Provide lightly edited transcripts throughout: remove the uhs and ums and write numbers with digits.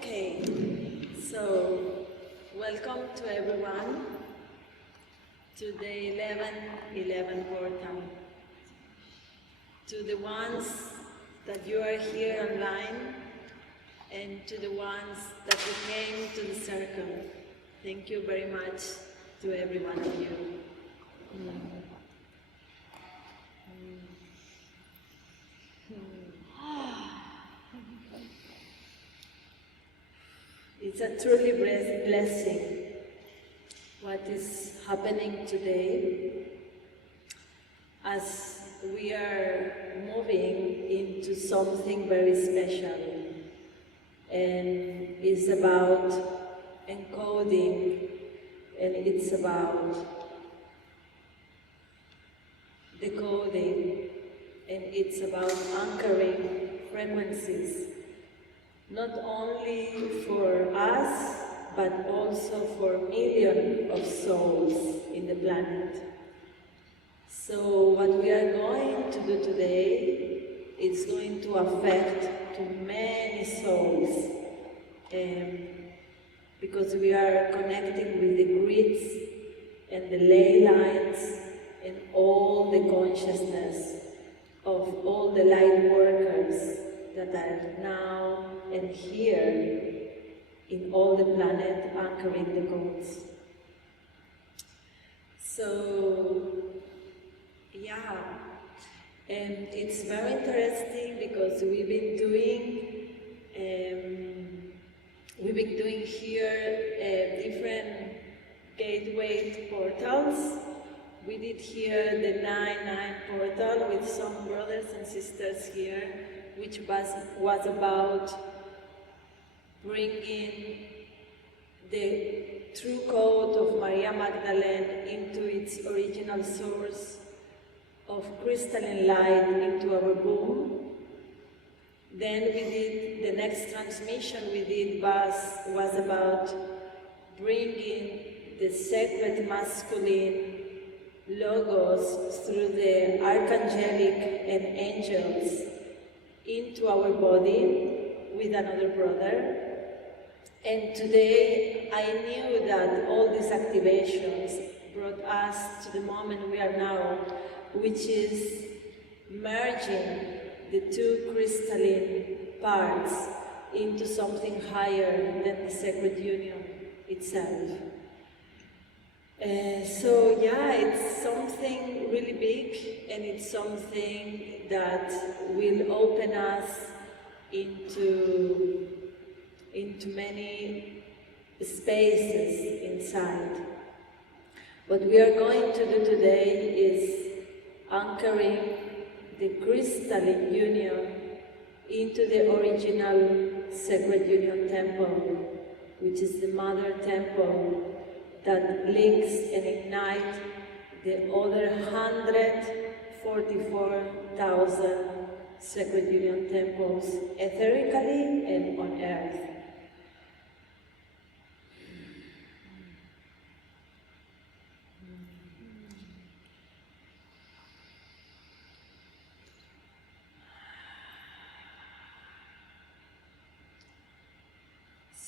Okay, so welcome to everyone to the 11/11 portal. To the ones that you are here online and to the ones that you came to the circle. Thank you very much to every one of you. It's a truly blessing what is happening today as we are moving into something very special, and it's about encoding, and it's about decoding, and it's about anchoring frequencies, not only for us, but also for millions of souls in the planet. So what we are going to do today is going to affect to many souls, because we are connecting with the grids and the ley lines and all the consciousness of all the light workers that are now and here in all the planet anchoring the codes. So, yeah, and it's very interesting because we've been doing here different gateway portals. We did here the 9/9 portal with some brothers and sisters here, which was about bringing the true code of Maria Magdalene into its original source of crystalline light into our womb. Then we did, the next transmission we did was about bringing the sacred masculine logos through the archangelic and angels into our body with another brother. And today I knew that all these activations brought us to the moment we are now, which is merging the two crystalline parts into something higher than the sacred union itself. So yeah, it's something really big, and it's something that will open us into many spaces inside. What we are going to do today is anchoring the Crystalline Union into the original Sacred Union Temple, which is the Mother Temple that links and ignites the other 144,000 Sacred Union Temples etherically and on earth.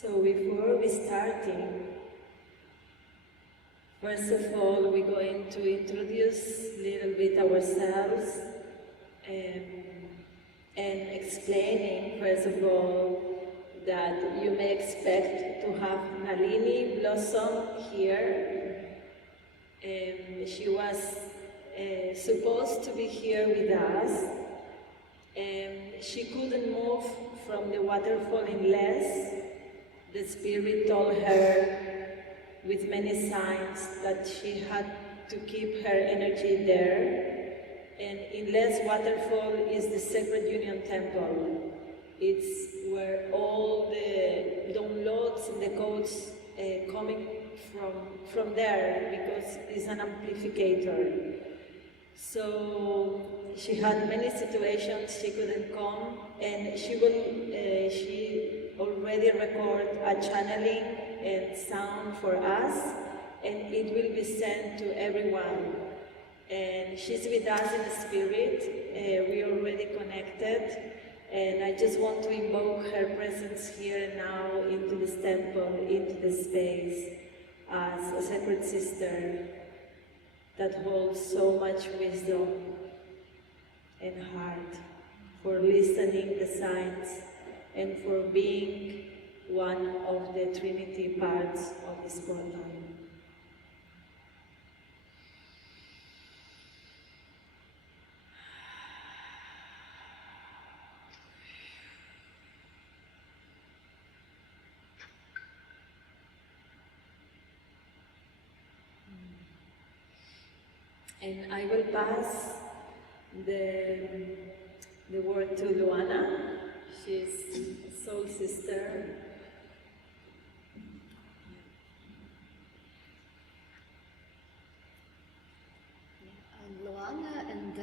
So before we starting, first of all, we're going to introduce a little bit ourselves and explaining, first of all, that you may expect to have Nalini Blossom here. She was supposed to be here with us. She couldn't move from the waterfall in Les. The Spirit told her with many signs that she had to keep her energy there. And in Les Waterfall is the Sacred Union Temple. It's where all the downloads and the codes coming from there, because it's an amplificator. So she had many situations she couldn't come, and she already record a channeling and sound for us, and it will be sent to everyone. And she's with us in the spirit. We already connected, And I just want to invoke her presence here and now into this temple, into this space, as a sacred sister that holds so much wisdom and heart for listening the signs and for being one of the Trinity parts of this portal. And I will pass the word to Luana. She's a soul sister. I'm Luana, and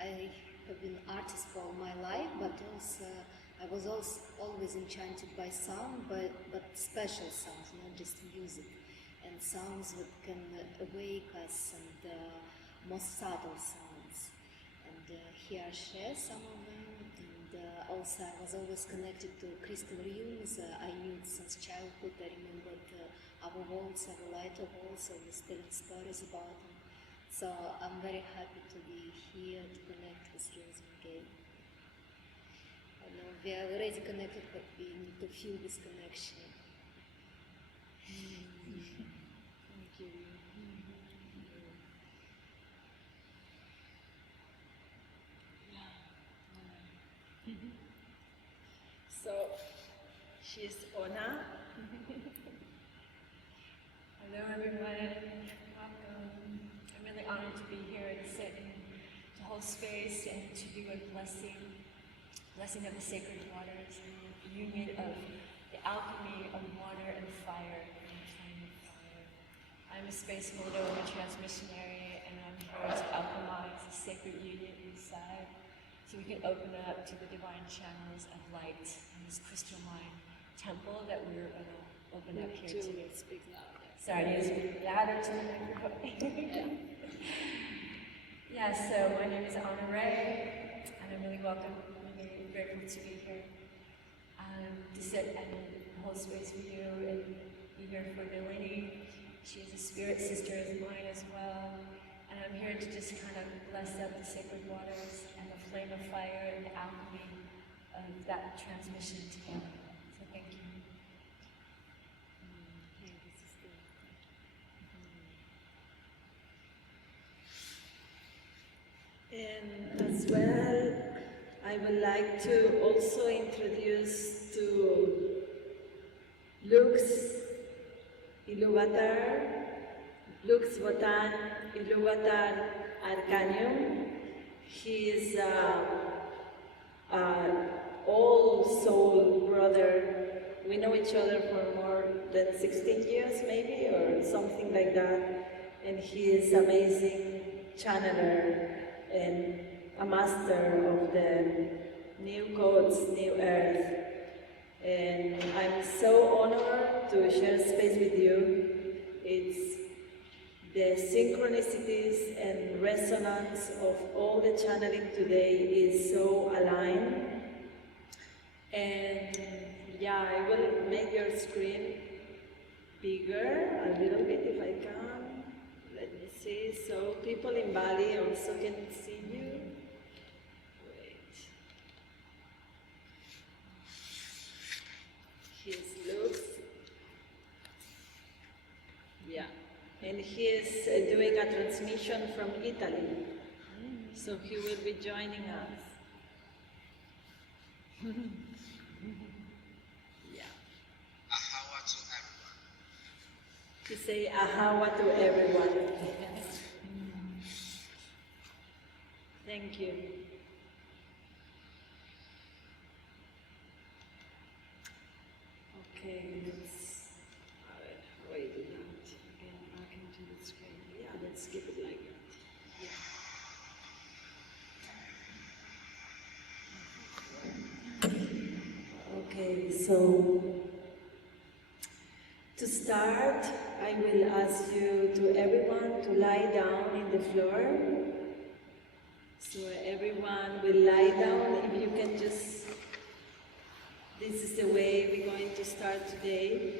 I have been an artist for all my life, but also I was also always enchanted by sound, but special sounds, not just music. And sounds that can awake us, and most subtle sounds. And here I share some of them. And also I was always connected to crystal rings. I knew it since childhood. I remembered our walls, our lighter walls, and was telling stories about them. So I'm very happy to be here to connect with rings again. I know we are already connected, but we need to feel this connection. So, she's Ona. Hello everyone, welcome. I'm really honored to be here and sit and to hold space and to do a blessing of the sacred waters and the union of the alchemy of water and fire and the flame of fire. I'm a space holder, I'm a transmissionary, and I'm here to alchemize the sacred union inside so we can open up to the divine channels of light in this crystalline temple that we're going to open up here today. Speak louder. Sorry, I need to speak louder to the microphone. Yeah, so my name is Araygua, and I'm really welcome. I'm really grateful to be here, to sit and hold space with you and be here for Nalini. She's a spirit sister of mine as well. And I'm here to just kind of bless up the sacred waters and the flame of fire and the alchemy of that transmission together. So thank you. And as well, I would like to also introduce to Lux, Ylůvatar, Lux, Votán, Ylůvatar, Arkhanyum. He is all soul brother. We know each other for more than 16 years maybe, or something like that. And he is amazing channeler and a master of the new codes, new earth. And I'm so honored to share space with you. It's the synchronicities and resonance of all the channeling today is so aligned. And yeah, I will make your screen bigger a little bit if I can. Let me see, so people in Bali also can see you. Wait. Here's Lux. Yeah. And he is doing a transmission from Italy. So he will be joining us. Yeah. Ahawa to everyone. To say ahawa to everyone. Thank you. Okay, let's wait it out again back into the screen. Yeah, let's keep it like that. Yeah. Okay, so to start, I will ask you to everyone to lie down in the floor So everyone will lie down. If you can just, this is the way we're going to start today.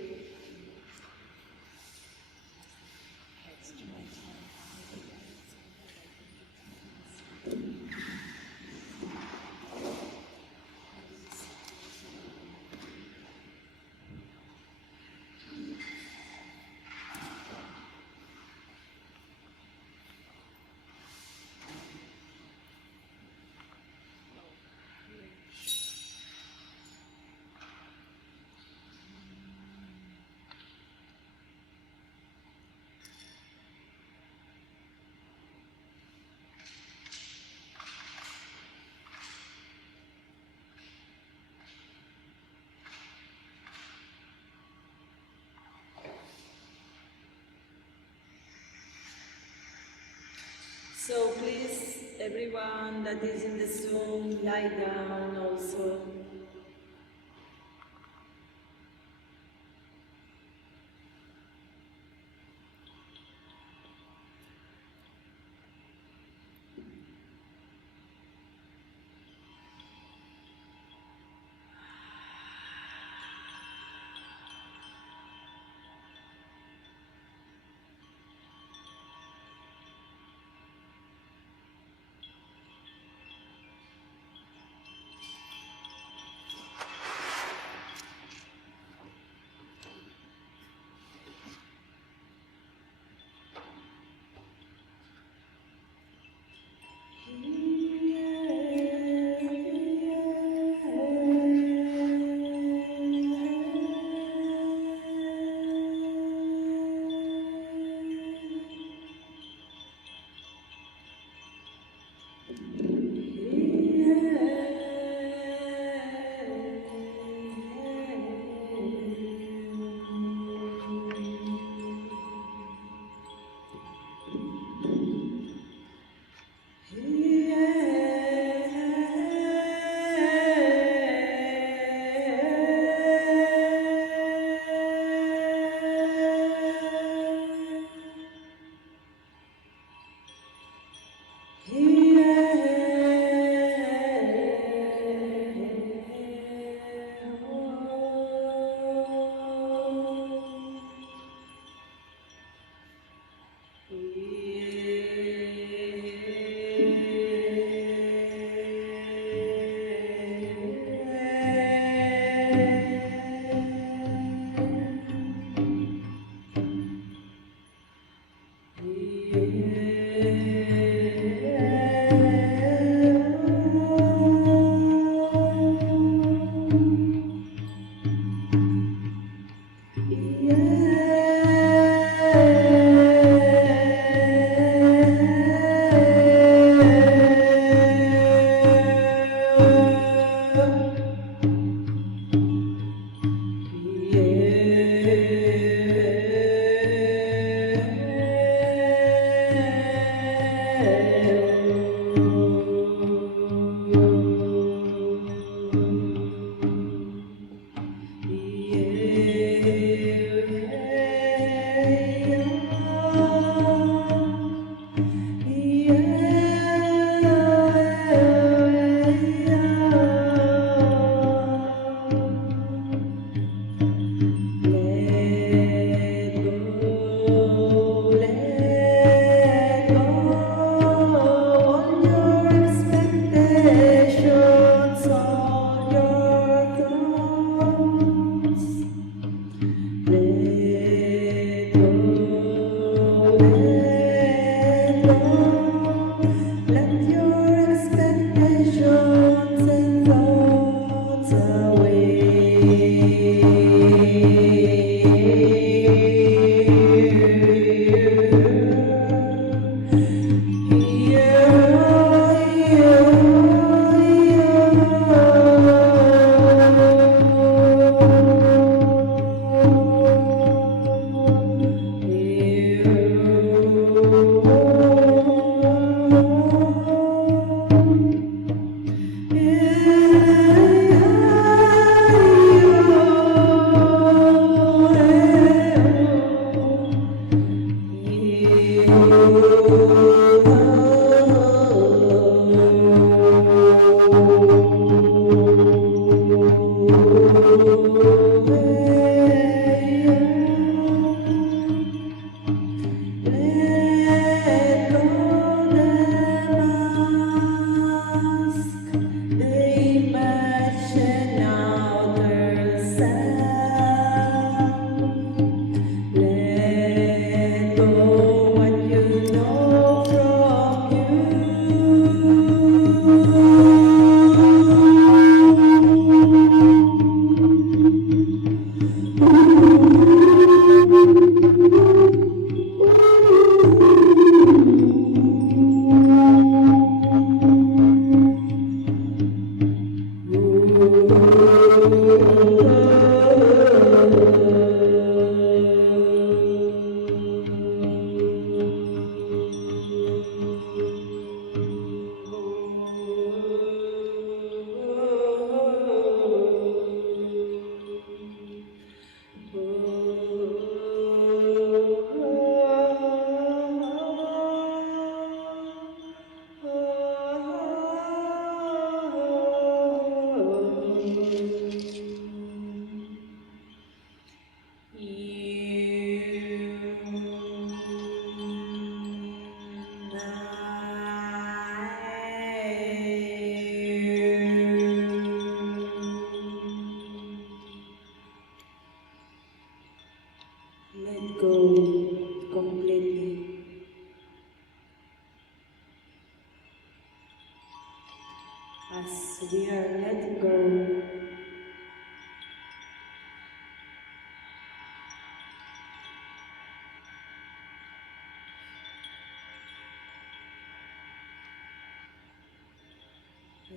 So please, everyone that is in the Zoom, lie down also.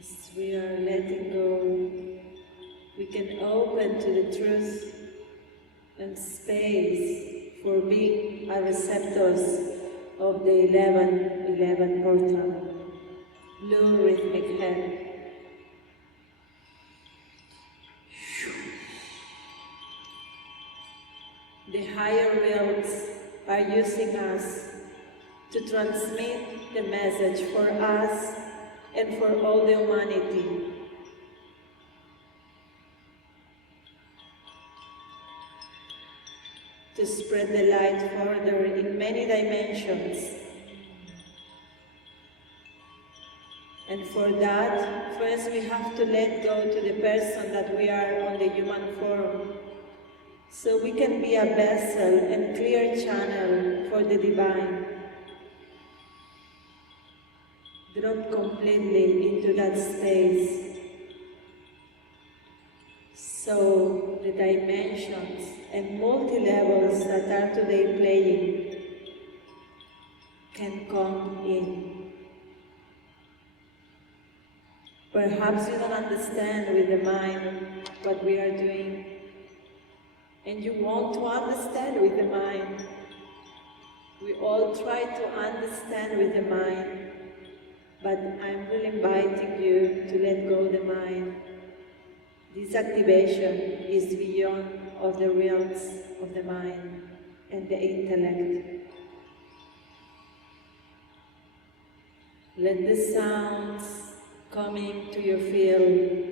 As we are letting go, we can open to the truth and space for being our receptors of the 11-11 portal, blue rhythmic head. The higher realms are using us to transmit the message for us and for all the humanity. To spread the light further in many dimensions. And for that, first we have to let go to the person that we are on the human form, so we can be a vessel and clear channel for the divine. Drop completely into that space. So the dimensions and multi-levels that are today playing can come in. Perhaps you don't understand with the mind what we are doing, and you want to understand with the mind. We all try to understand with the mind, but I'm really inviting you to let go of the mind. This activation is beyond of the realms of the mind and the intellect. Let the sounds coming to your field,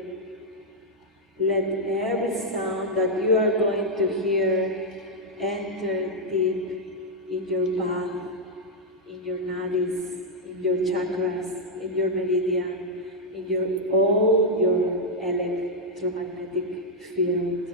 let every sound that you are going to hear enter deep in your path, in your nadis, in your chakras, in your meridian, in all your electromagnetic field.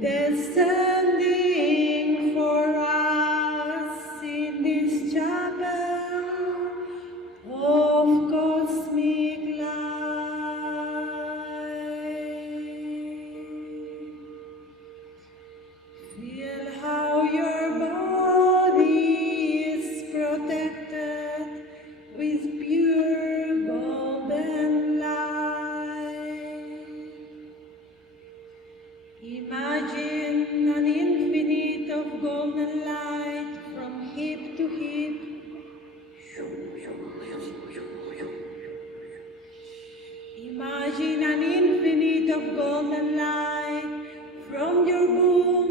descending for us in this chapel of cosmic light. Feel how your body is protected with pure golden light. Imagine an infinite of golden light from hip to hip. Imagine an infinite of golden light from your womb,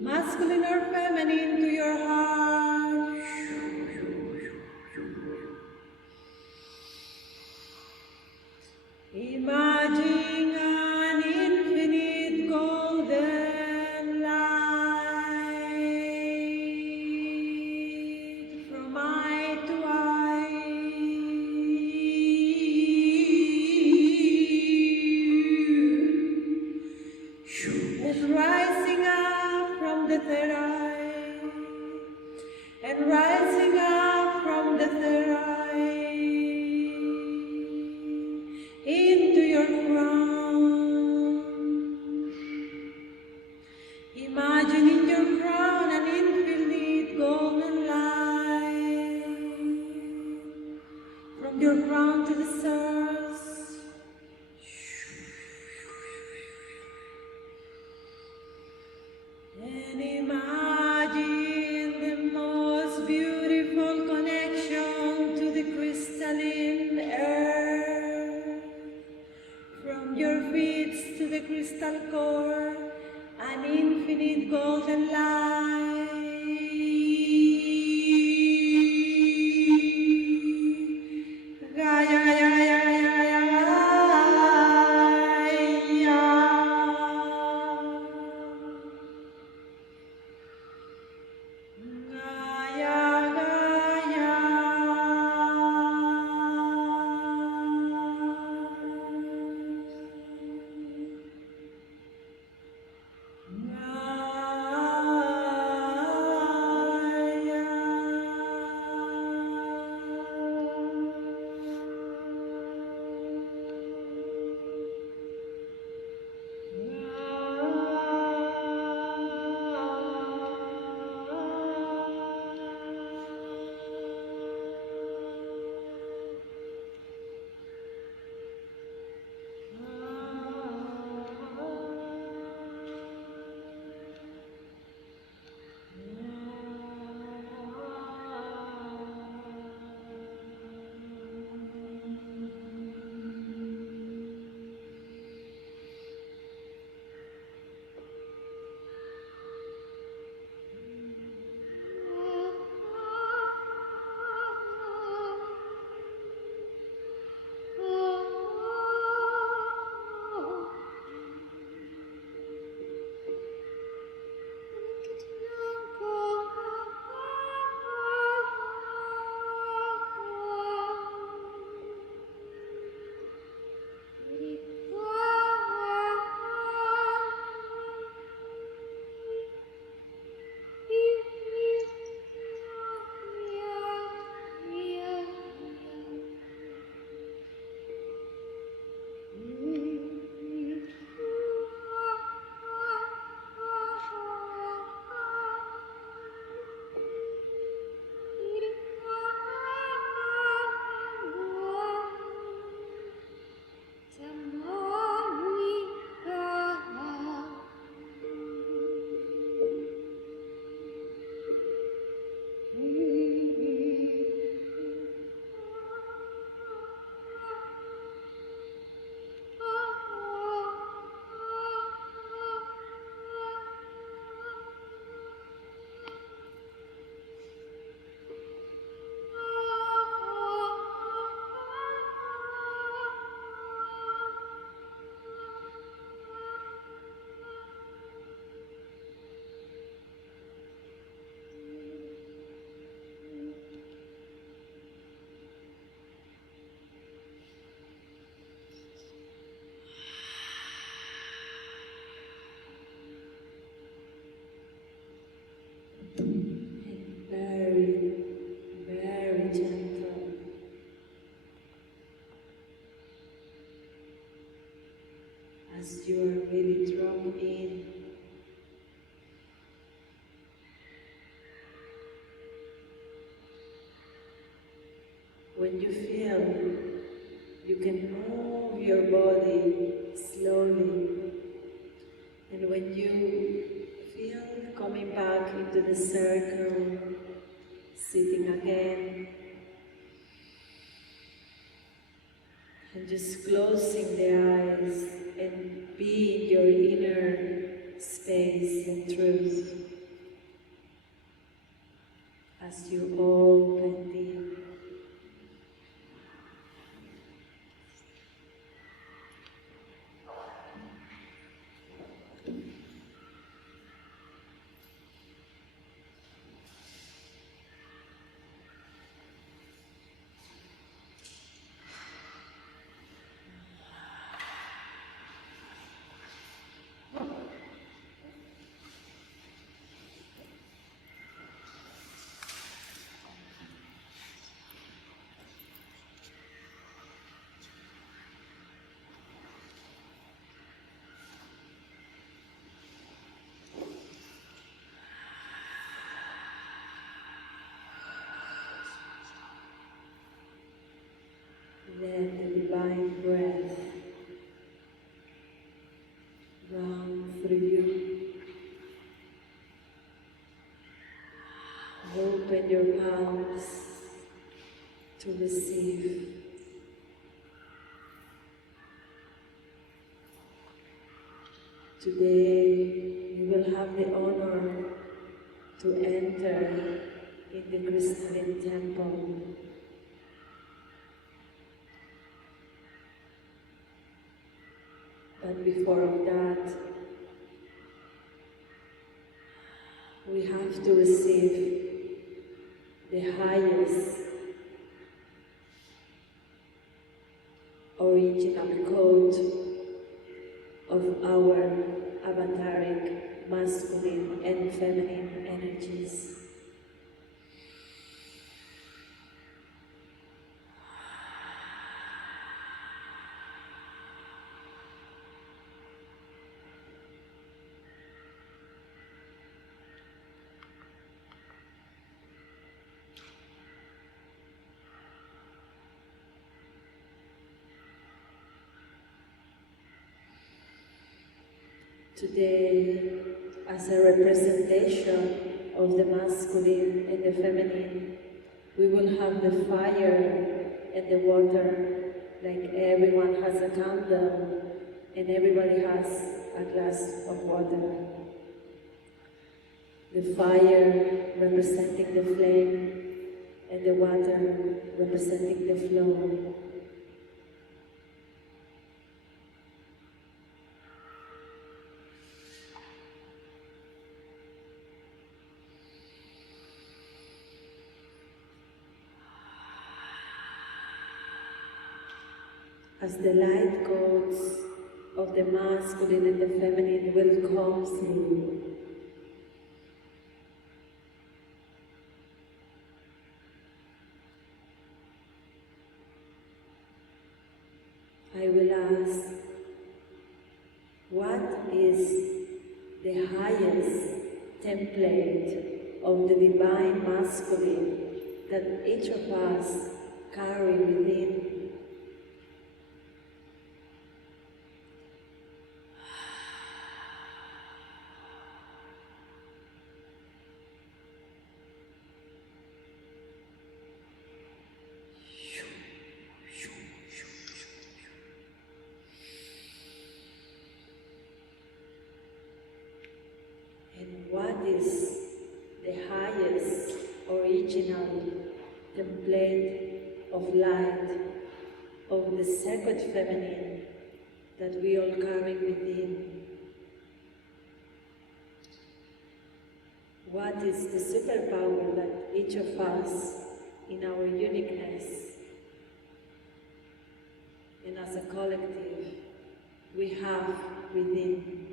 masculine or feminine, to your heart. Imagine an infinite golden light from eye to eye. And rising up from the third eye. And rising up from the third eye. Into your crown. Imagine in your crown an infinite golden light from your crown to the stars. And imagine the most beautiful connection to the crystalline earth. From your feet to the crystal core, an infinite golden light. Gaya, gaya, gaya, gaya, gaya, gaya. Gaya, gaya. and very, very gentle. As you are really drawn in. When you feel, you can move your body slowly. And when you feel coming back into the circle, sitting again, and just closing the eyes and be in your inner space and truth as you open deep. Let the divine breath run through you. Open your palms to receive. Today you will have the honor to enter in the Crystalline Temple. But before that, we have to receive the highest original code of our avataric masculine and feminine energies. Today, as a representation of the masculine and the feminine, we will have the fire and the water, like everyone has a candle and everybody has a glass of water. The fire representing the flame and the water representing the flow. As the light codes of the masculine and the feminine will come through, I will ask, what is the highest template of the divine masculine that each of us carry within? What is the highest original template of light of the sacred feminine that we all carry within? What is the superpower that each of us, in our uniqueness and as a collective, we have within?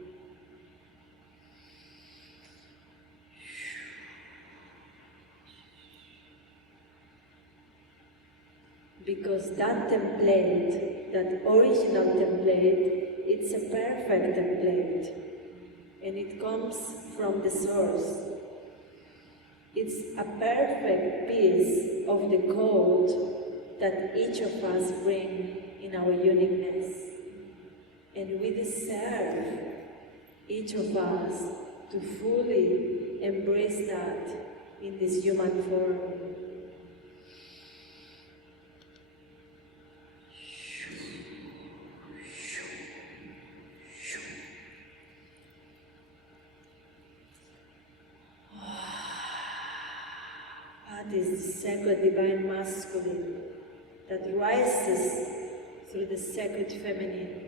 because that template, that original template, it's a perfect template, and it comes from the source. It's a perfect piece of the code that each of us bring in our uniqueness, and we deserve, each of us, to fully embrace that in this human form. That is the sacred divine masculine that rises through the sacred feminine.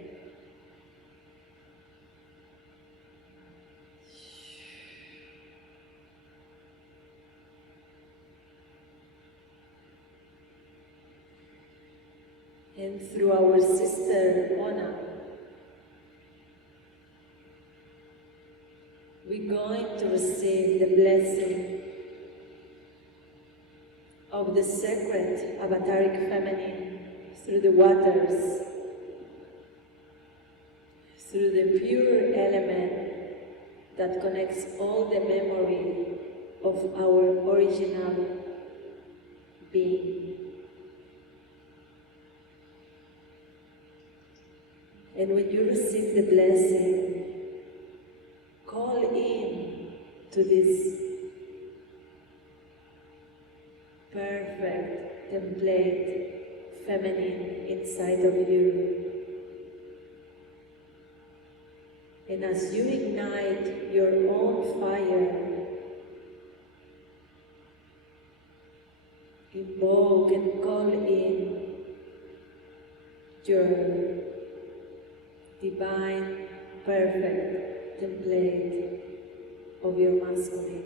And through our sister Ona, we're going to receive the blessing of the sacred avataric feminine through the waters, through the pure element that connects all the memory of our original being. And when you receive the blessing, call in to this perfect template feminine inside of you. And as you ignite your own fire, invoke and call in your divine, perfect template of your masculine.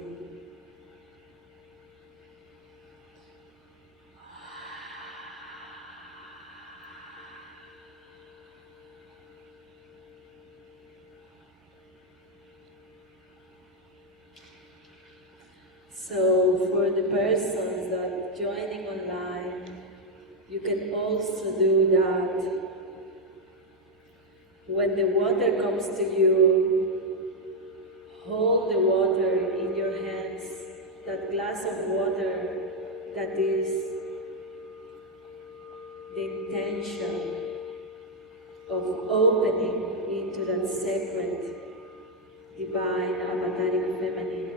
So for the persons that are joining online, you can also do that. When the water comes to you, hold the water in your hands, that glass of water that is the intention of opening into that sacred, divine, avataric feminine.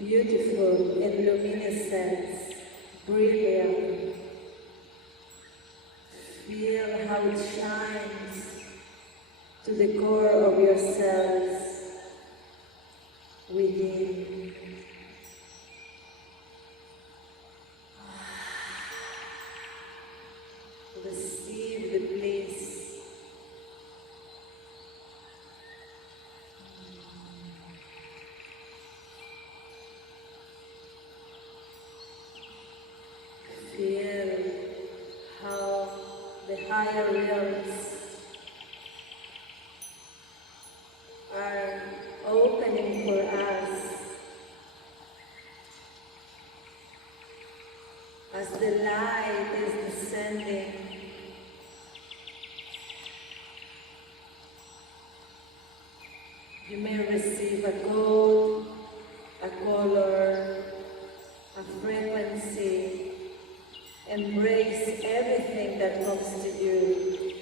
beautiful and luminescence, brilliant. Feel how it shines to the core of your cells within. Receive the bliss. Feel how the higher realms are opening for us as the light is descending. You may receive a code, a color, a frequency. Embrace everything that comes to you.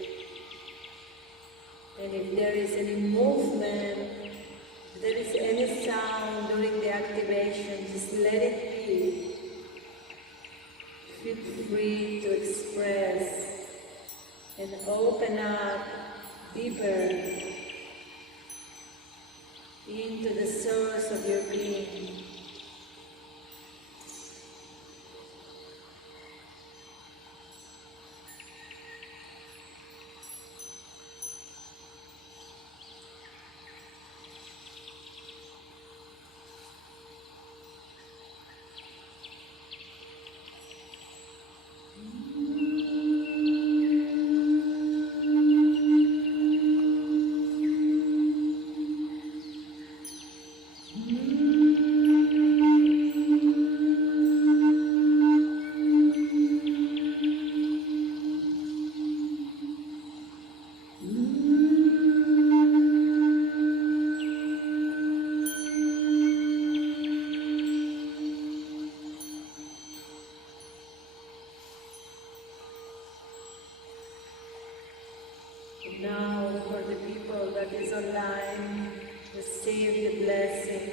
And if there is any movement, if there is any sound during the activation, just let it be. Feel free to express and open up deeper into the source of your being. Now, for the people that is online, receive the blessing.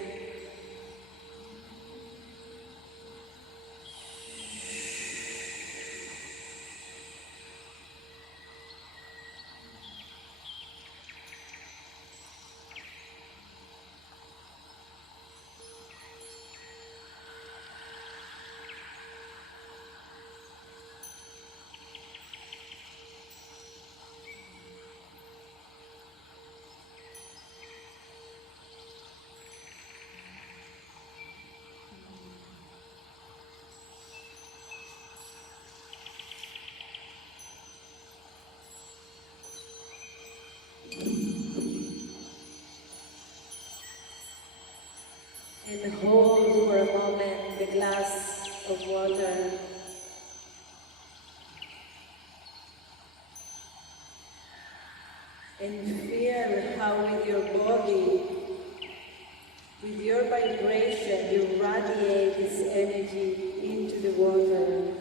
And hold for a moment the glass of water. And feel how with your body, with your vibration, you radiate this energy into the water.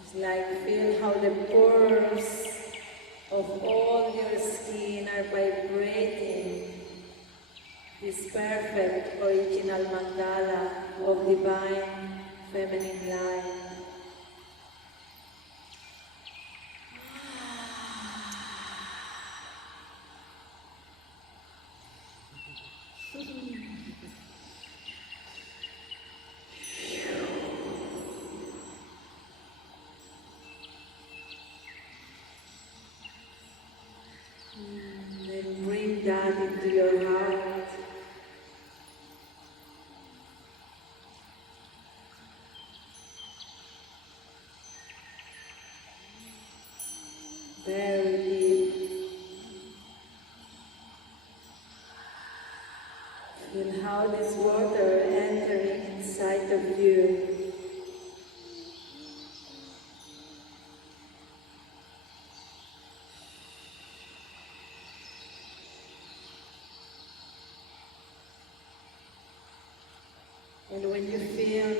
It's like feel how the pores of all your skin are vibrating this perfect original mandala of divine feminine light. Then bring that into your heart. Very deep. Feel how this water entering inside of you. And when you feel,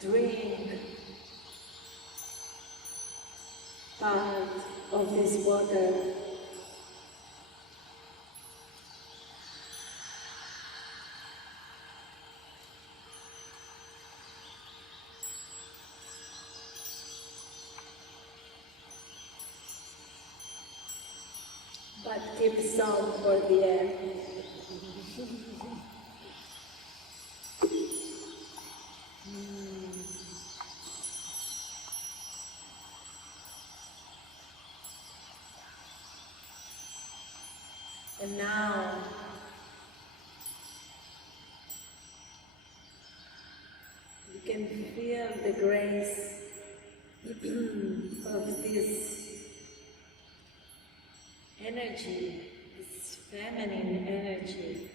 drink part of this water. the sound for the air. And now, you can feel the grace of this energy, this feminine energy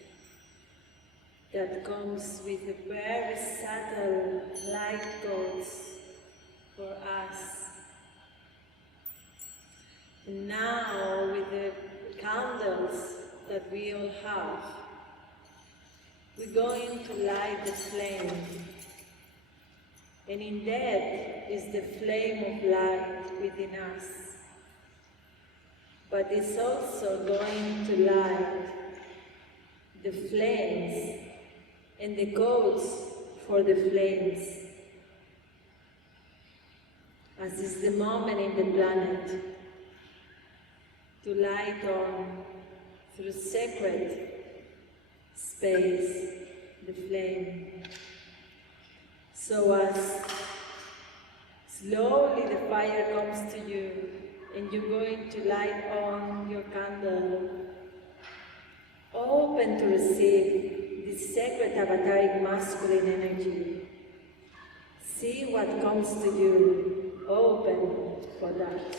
that comes with a very subtle light codes for us. And now, with the candles that we all have, we're going to light the flame. And in that is the flame of light within us. But it's also going to light the flames and the codes for the flames. As is the moment in the planet to light on through sacred space the flame. So as slowly the fire comes to you and you're going to light on your candle, open to receive this sacred avataric masculine energy. See what comes to you, open for that.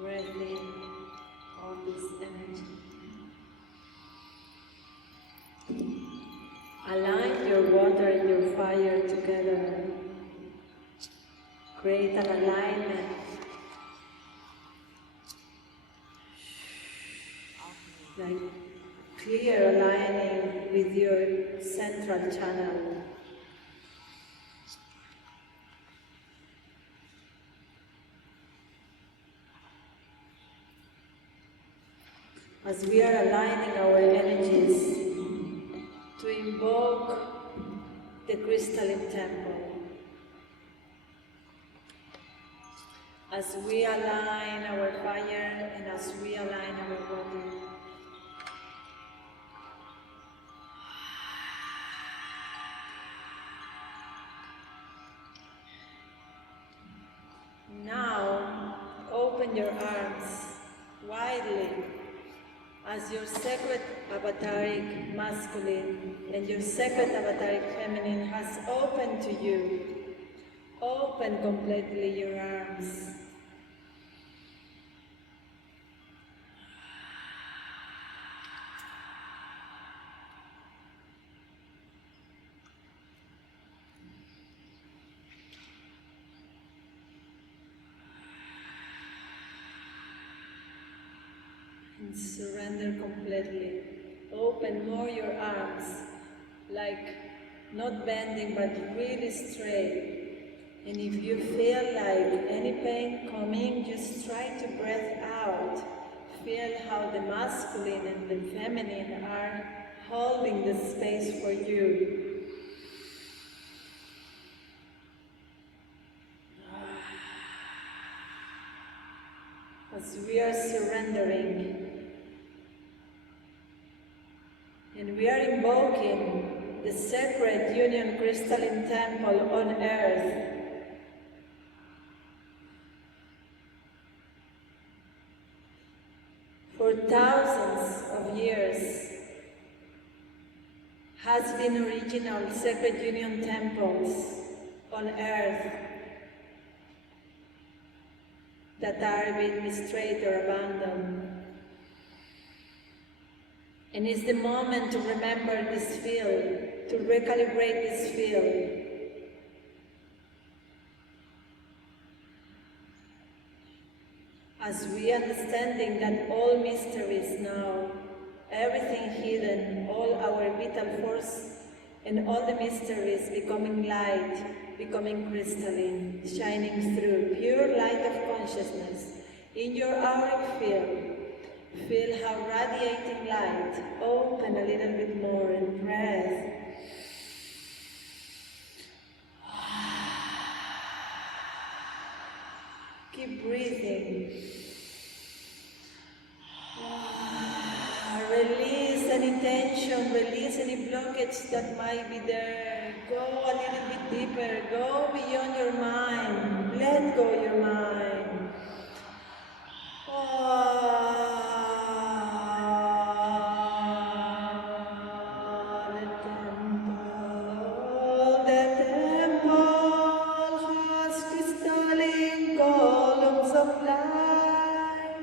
Breathe in all this energy. Align your water and your fire together. Create an alignment. Like clear aligning with your central channel. As we are aligning our energies to invoke the crystalline temple, as we align our fire and as we align our water, now open your arms widely as your sacred avataric masculine and your sacred avataric feminine has opened to you. Open completely your arms. And surrender completely. Open more your arms, like not bending but really straight. And if you feel like any pain coming, just try to breathe out. Feel how the masculine and the feminine are holding the space for you. As we are surrendering, and we are invoking the sacred union crystalline temple on earth. For thousands of years has been original sacred union temples on earth that are being destroyed or abandoned. And it's the moment to remember this field, to recalibrate this field. As we understanding that all mysteries now, everything hidden, all our vital force and all the mysteries becoming light, becoming crystalline, shining through, pure light of consciousness in your auric field. Feel how radiating light. Open a little bit more and breathe. Keep breathing. Release any tension, release any blockage that might be there. Go a little bit deeper, go beyond your mind. Let go your mind. The temple has crystalline columns of light,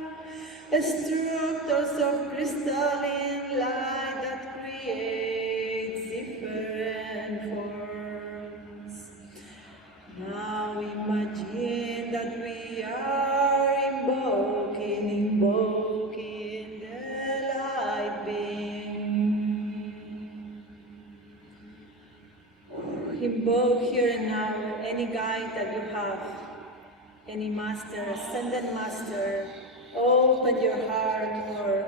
structures of crystalline light that creates different forms. Now imagine that we are invoking the light being. Invoke here and now any guide that you have, any master, ascended master. Open your heart more.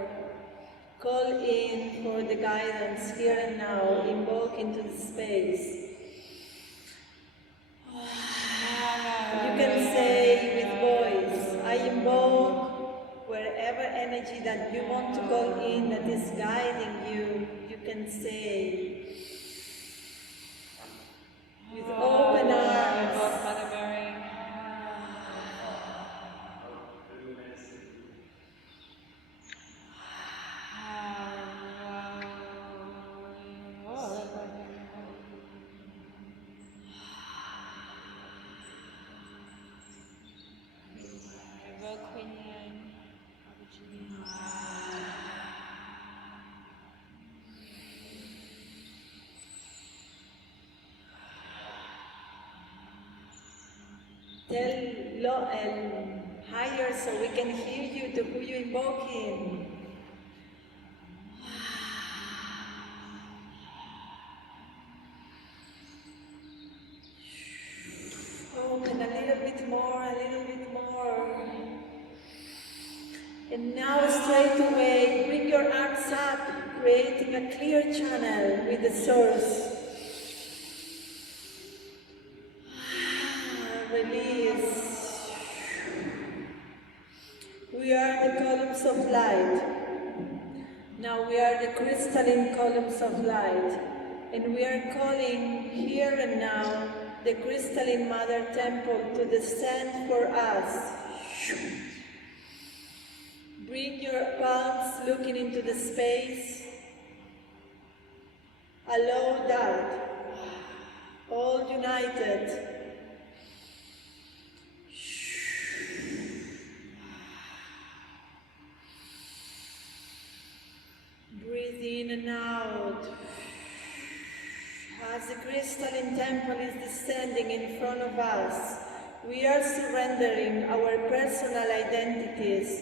Call in for the guidance here and now. Invoke into the space. You can say with voice, I invoke wherever energy that you want to call in that is guiding you. You can say with open arms. Mother Mary. Tell low and higher so we can hear you to who you invoking. Open a little bit more, a little bit more. And now straight away, bring your arms up, creating a clear channel with the source. Release. We are the columns of light. Now we are the crystalline columns of light. And we are calling here and now the crystalline mother temple to descend for us. Bring your palms looking into the space. Allow that. All united. Breathe in and out. As the crystalline temple is descending in front of us, we are surrendering our personal identities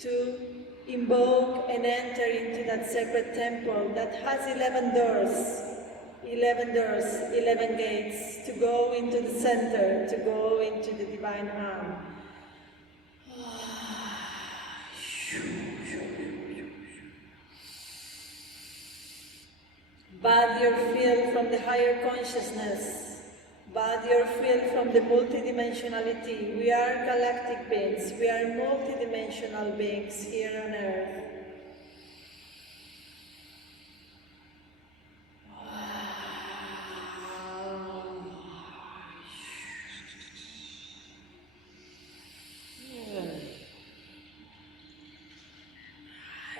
to invoke and enter into that sacred temple that has 11 doors, 11 gates to go into the center, to go into the divine arm. Bathe your field from the higher consciousness. Bathe your field from the multidimensionality. We are galactic beings. We are multidimensional beings here on earth.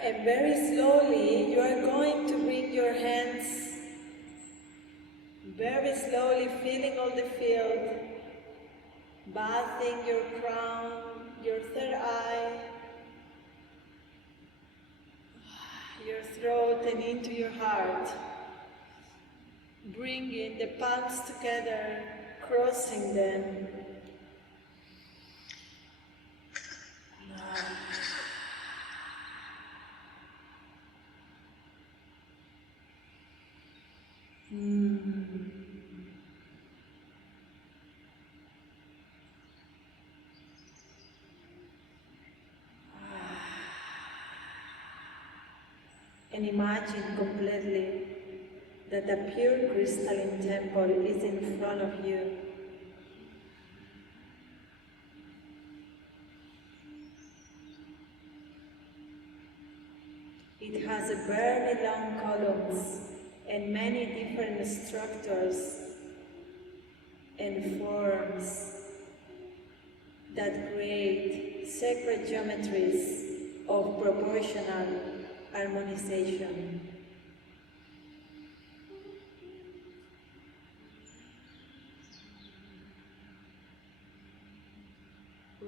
And very slowly, you are going to bring your hands, very slowly feeling all the field, bathing your crown, your third eye, your throat and into your heart. Bringing the palms together, crossing them. And imagine completely that the pure crystalline temple is in front of you. It has a very long columns and many different structures and forms that create sacred geometries of proportional harmonization.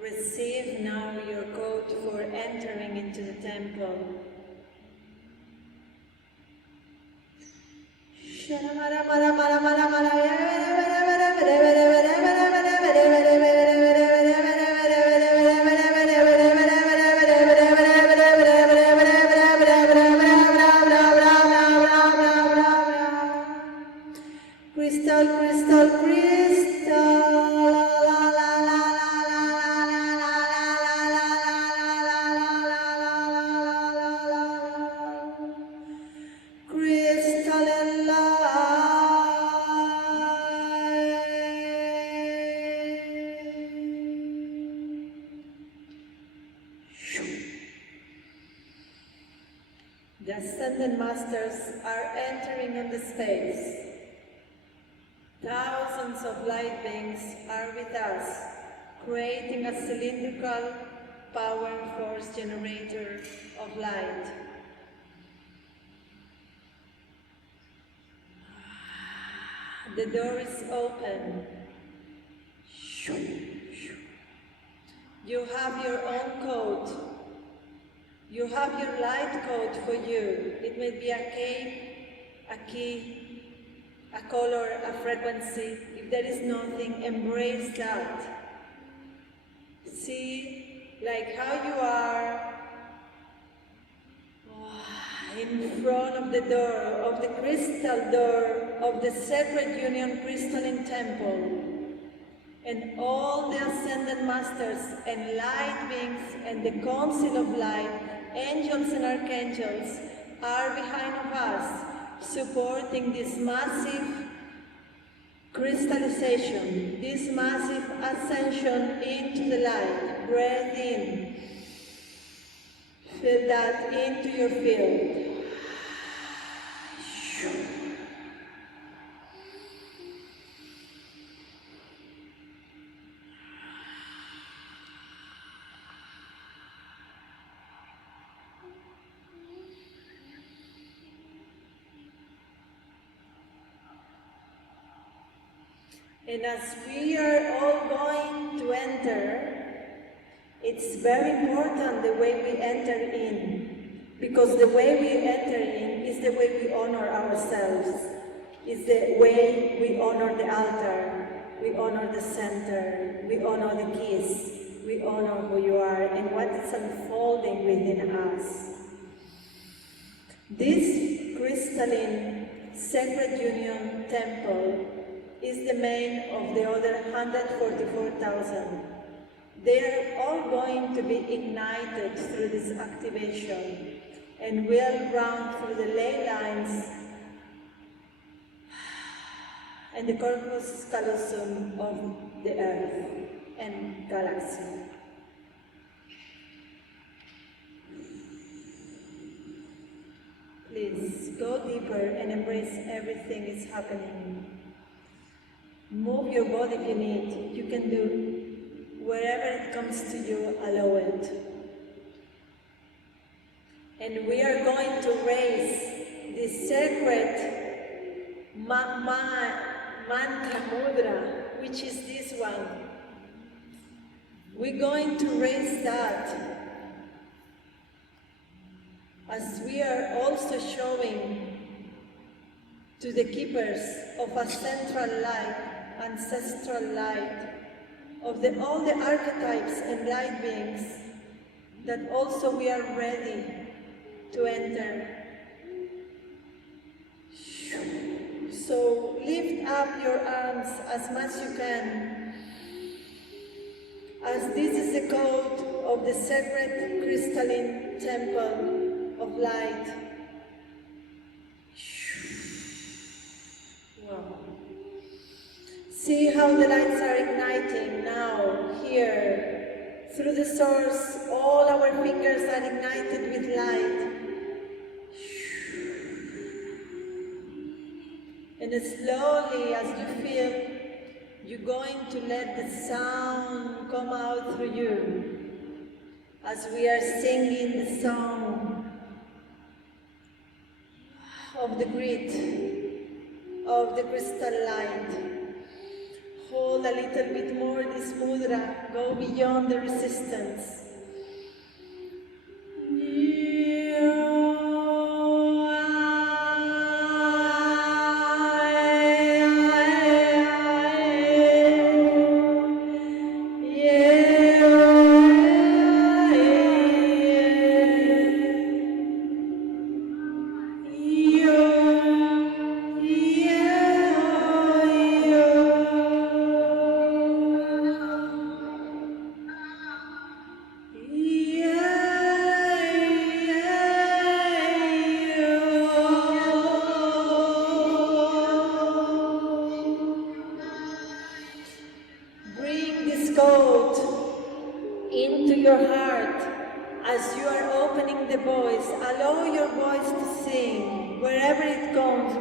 Receive now your code for entering into the temple. Crystal, crystal, crystal. The Ascended Masters are entering on the space. Thousands of light beings are with us, creating a cylindrical power force generator of light. The door is open. You have your own code. You have your light code for you. It may be a cape, a key, a color, a frequency. If there is nothing, embrace that. See, like how you are in front of the door, of the crystal door of the Sacred Union Crystalline Temple. And all the Ascended Masters and light beings and the Council of Light, angels and archangels, are behind of us, supporting this massive crystallization, this massive ascension into the light. Breathe in. Feel that into your field. And as we are all going to enter, it's very important the way we enter in, because the way we enter in is the way we honor ourselves, is the way we honor the altar, we honor the center, we honor the keys, we honor who you are and what is unfolding within us. This crystalline Sacred Union Temple is the main of the other 144,000. They are all going to be ignited through this activation and will run through the ley lines and the corpus callosum of the Earth and galaxy. Please go deeper and embrace everything is happening. Move your body if you need. You can do wherever it comes to you, allow it. And we are going to raise this sacred mantra mudra, which is this one. We're going to raise that as we are also showing to the keepers of a central light, ancestral light, of all the archetypes and light beings, that also we are ready to enter. So lift up your arms as much as you can, as this is the code of the sacred crystalline temple of light. Wow. See how the lights are igniting now, here. Through the source, all our fingers are ignited with light. And slowly, as you feel, you're going to let the sound come out through you. As we are singing the song of the grid, of the crystal light. Hold a little bit more this mudra, go beyond the resistance. As you are opening the voice, allow your voice to sing wherever it comes.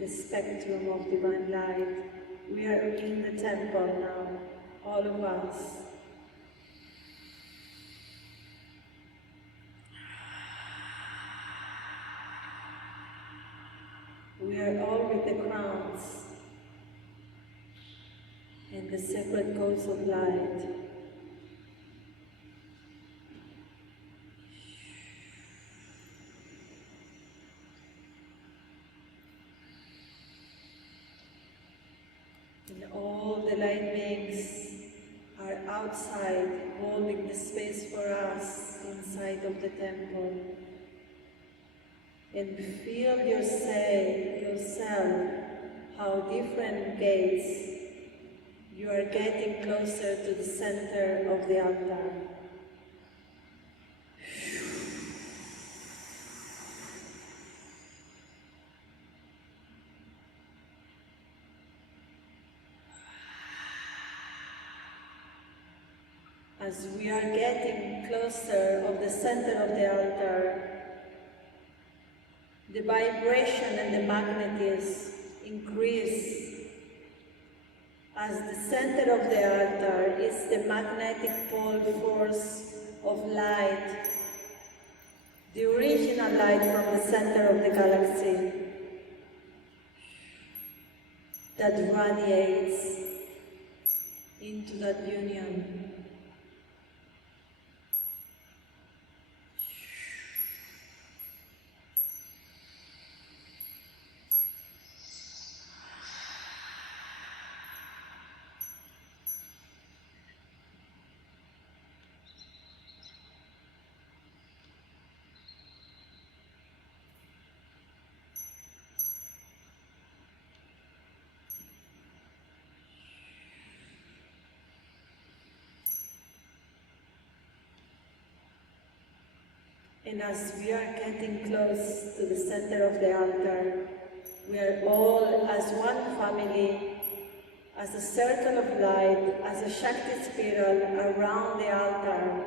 The spectrum of divine light. We are in the temple now, all of us. We are all with the crowns in the sacred codes of light. And all the light beings are outside, holding the space for us inside of the temple. And feel yourself how different gates you are getting closer to the center of the altar. As we are getting closer of the center of the altar, the vibration and the magnetism increase. As the center of the altar is the magnetic pole force of light, the original light from the center of the galaxy that radiates into that union. And as we are getting close to the center of the altar, we are all as one family, as a circle of light, as a Shakti spiral around the altar.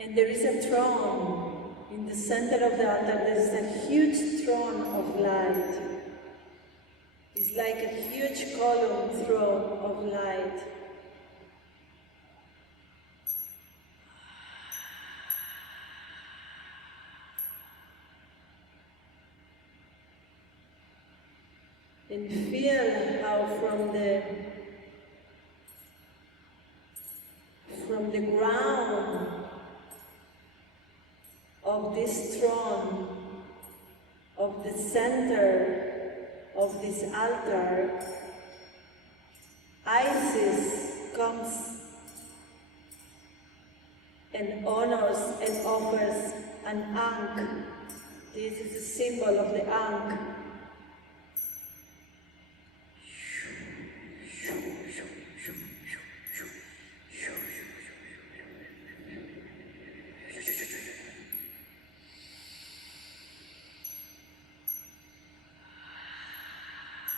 And there is a throne in the center of the altar. There is a huge throne of light. It's like a huge column throne of light. And feel how from the ground of this throne, of the center of this altar, Isis comes and honors and offers an ankh. This is a symbol of the ankh.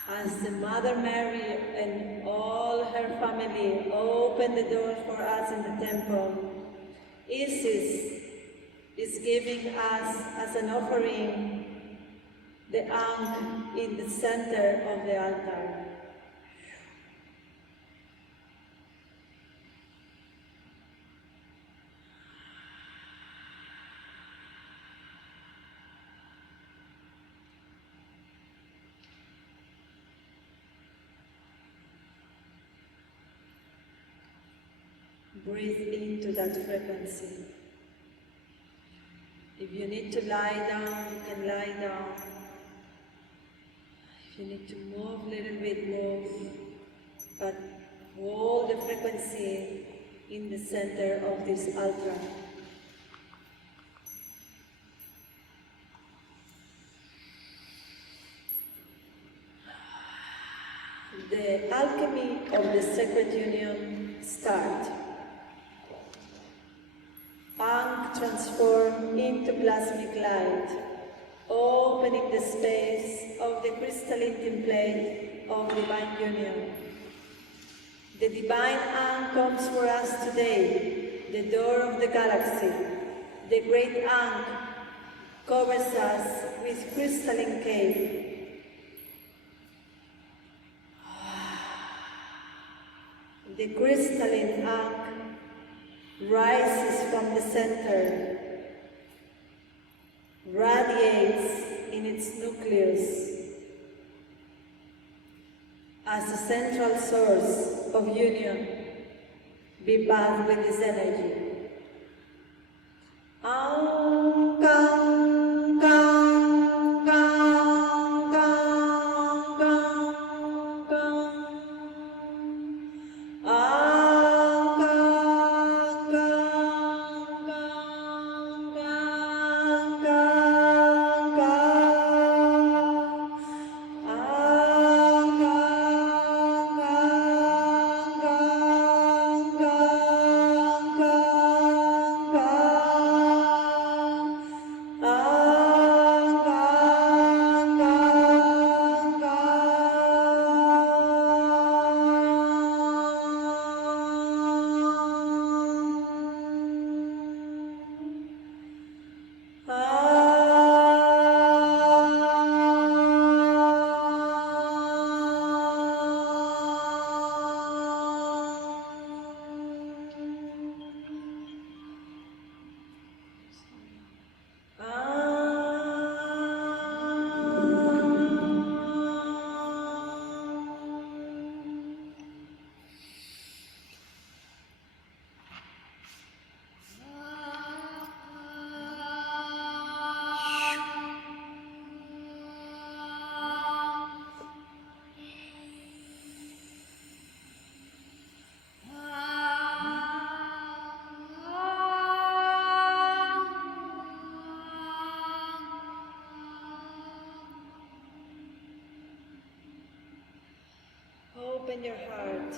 As the Mother Mary and all her family open the door for us in the temple, Isis is giving us as an offering the ankh in the center of the altar. Breathe into that frequency. If you need to lie down, you can lie down. If you need to move a little bit, move. But hold the frequency in the center of this altar. The alchemy of the sacred union starts. Ankh transformed into plasmic light, opening the space of the crystalline template of divine union. The divine Ankh comes for us today, the door of the galaxy. The great Ankh covers us with crystalline cape. The crystalline Ankh rises from the center, radiates in its nucleus as a central source of union. Be bathed with this energy. Ankh. Open your heart.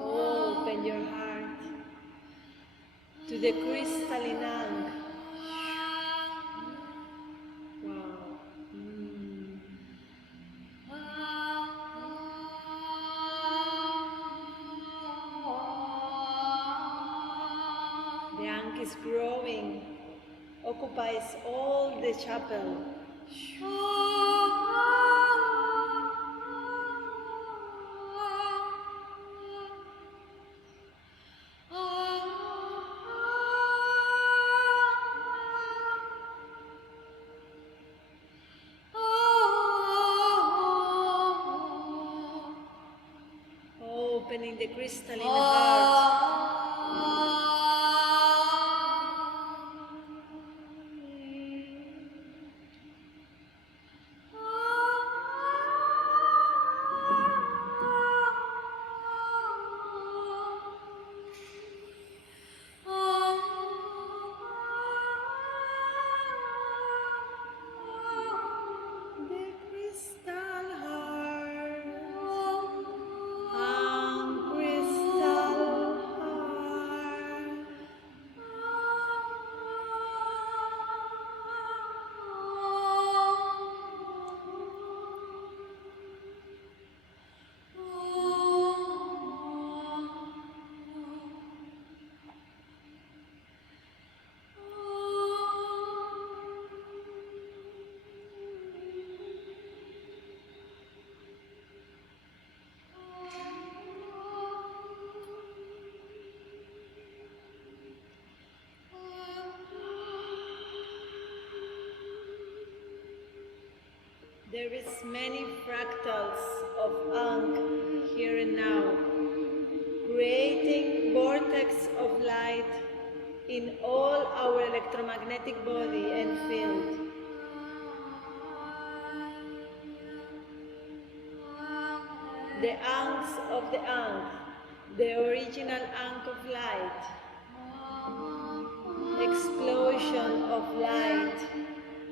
Open your heart to the crystalline Ang. Wow. The Ang is growing, occupies all the chapel. Opening the crystalline heart. The crystal heart. Crystal heart. There is many fractals of Ang here and now, creating vortex of light in all our electromagnetic body and field. The Angs of the Ang, the original Ang of light, explosion of light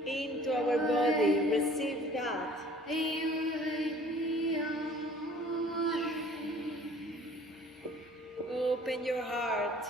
into our body. Receive that. Open your heart.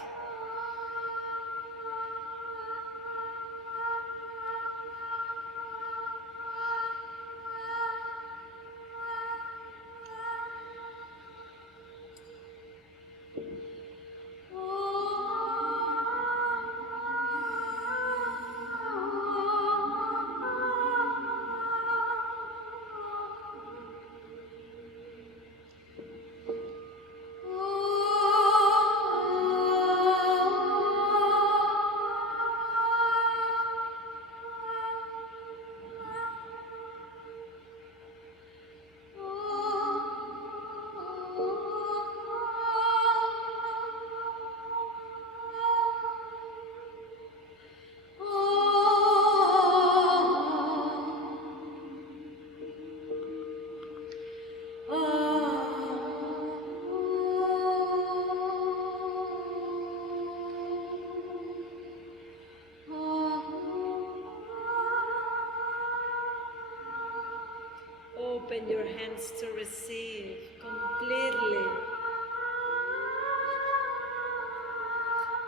Open your hands to receive completely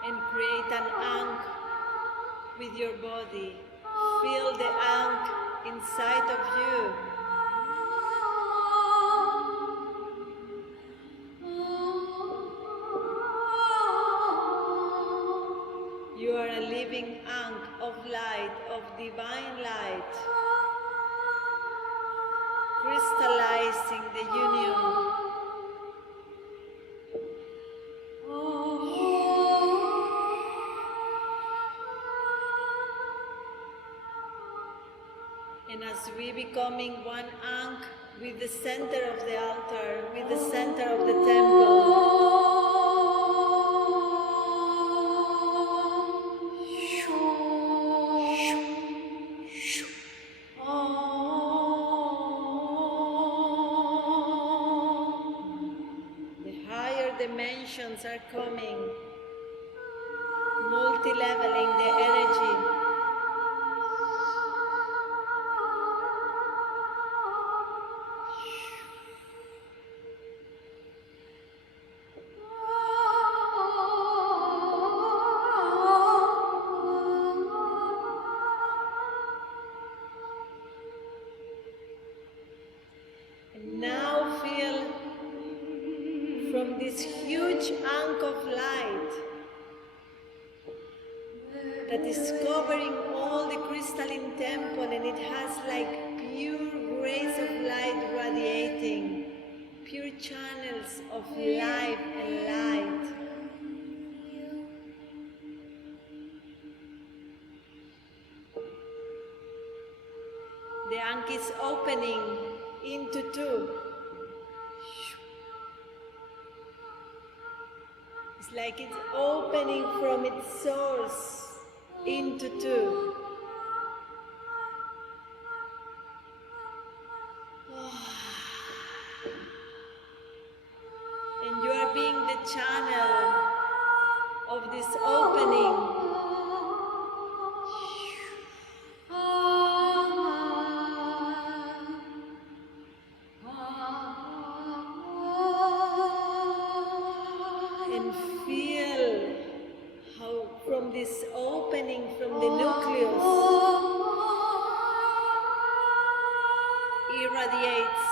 and create an Ang with your body. Feel the Ang inside of you. You are a living Ang of light, of divine light, crystallizing the union. And as we becoming one Ang with the center of the altar, with the center of the temple, the dimensions are coming, multi-leveling the energy. And now feel from this huge ank of light that is covering all the crystalline temple, and it has like pure rays of light radiating, pure channels of life and light. The ank is opening into two. It's like it's opening from its source into two. And you are being the channel of this opening. And feel how from this opening from the nucleus irradiates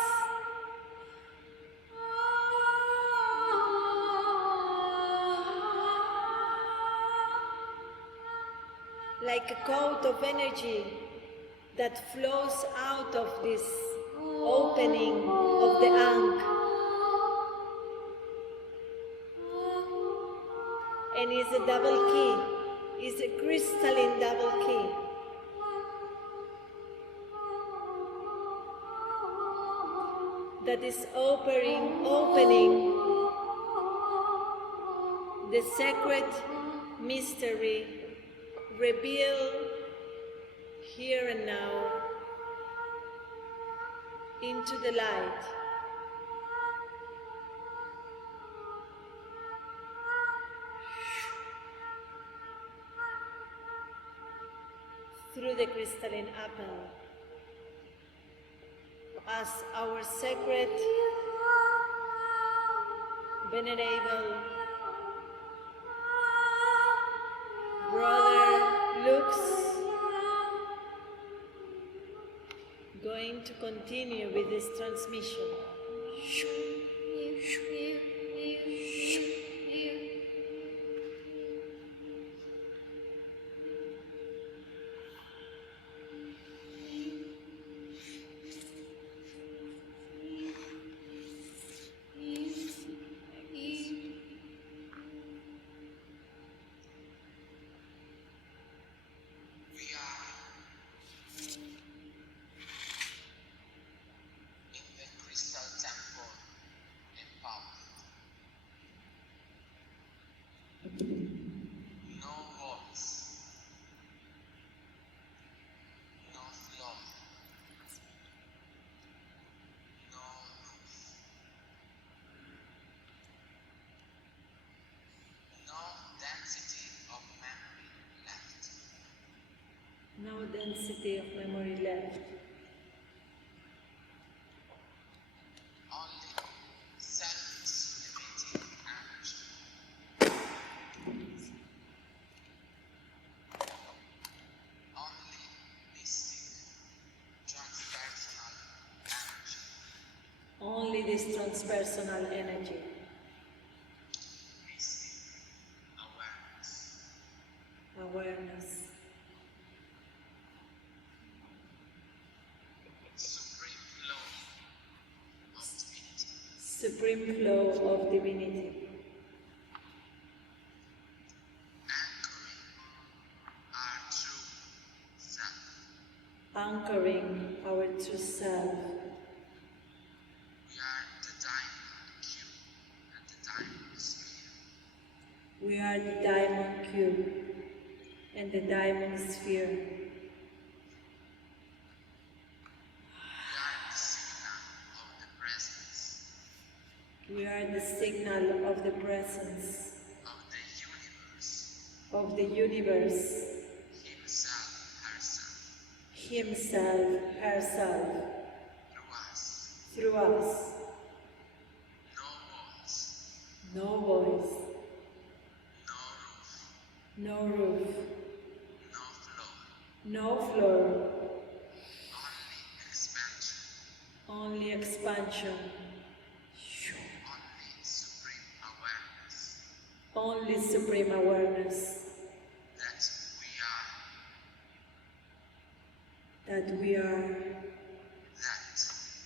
like a coat of energy that flows out of this opening of the ankh, and is a double key, is a crystalline double key. That is opening the sacred mystery revealed here and now into the light. Through the crystalline apple, as our sacred, venerable brother Lux going to continue with this transmission. No density of memory left. Only self-sublimating energy. Only mystic, transpersonal energy. Only this transpersonal energy. Mystic awareness. Awareness. Supreme flow of divinity. Anchoring our true self. We are the diamond cube and the diamond sphere. We are the diamond cube and the diamond sphere. We are the signal of the presence of the universe, himself, herself, herself, through us. through us. No walls, No voice, no roof, no roof, no floor, no floor, only expansion, only expansion, only supreme awareness only supreme awareness that we are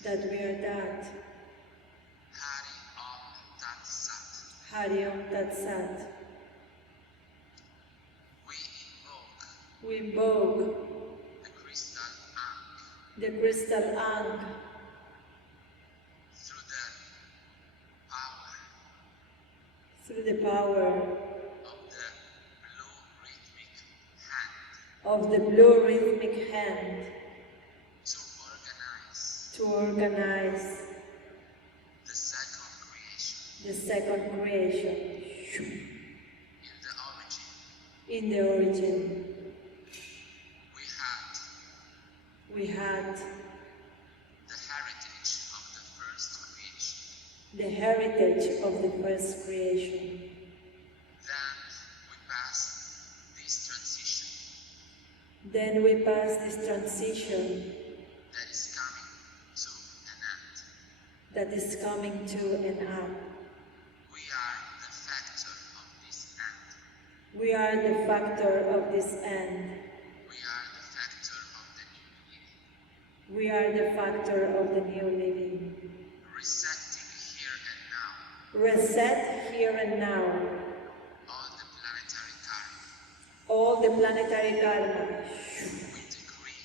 that we are that. Hari Om Tat Sat. Hari Om Tat Sat. We invoke We invoke the crystal Ankh the crystal Ankh through the power through the power of the blue rhythmic hand of the blue rhythmic hand to organize to organize the second creation the second creation in the origin. in the origin. We had We had the heritage of the first creation. the heritage of the first creation. Then we passed this transition Then we pass this transition that is coming to an end. that is coming to an end. We are the factor of this end. We are the factor of this end. We are the factor of the new living. Resetting here and now. Reset here and now. All the planetary karma. We decree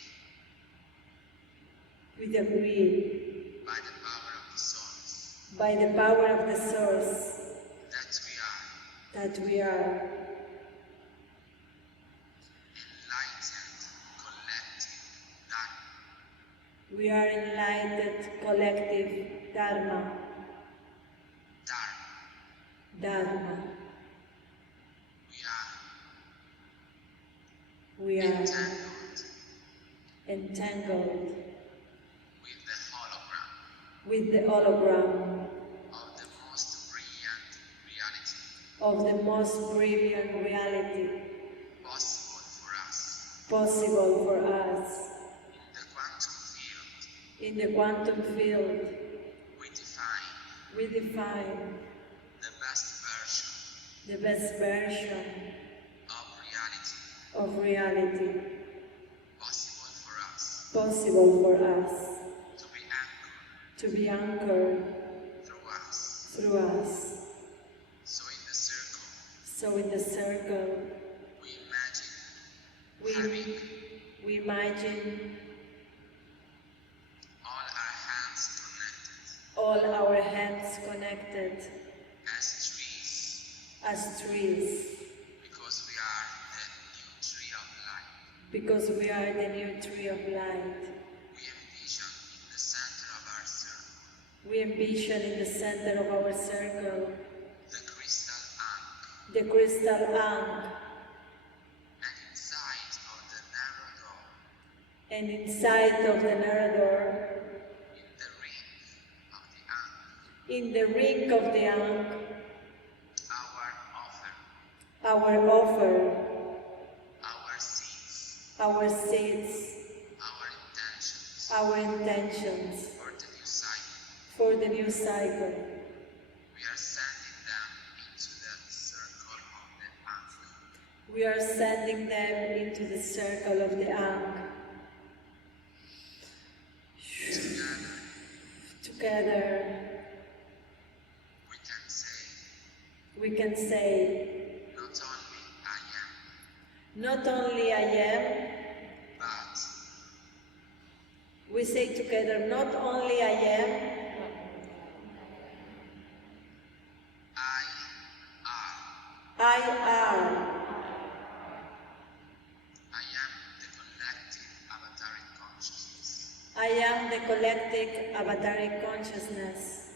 We decree by the power of the source by the power of the source that we are that we are enlightened collective Dharma. we are enlightened collective Dharma. We are We are entangled entangled with the hologram with the hologram of the most brilliant reality of the most brilliant reality possible for us. possible for us. In the quantum field, In the quantum field, we define we define the best version the best version of reality of reality possible for us possible for us to be anchored to be anchored through us. through us. So in the circle, we imagine we having we imagine all our hands connected as as trees because we are the new tree of light. because we are the new tree of light. We envision in the center of our circle We envision in the center of our circle the crystal Ankh, and inside of the narrow door, in the ring of the Ankh, in the ring of the Ankh, our offer, our offer, our seeds, our intentions for the new cycle. for the new cycle. We are sending them into the circle of the Ankh. We are sending them into the circle of the Ankh. Together, we can say, not only I am, but we say together, not only I am, I I am. I am the collective avataric consciousness. I am the collective avataric consciousness.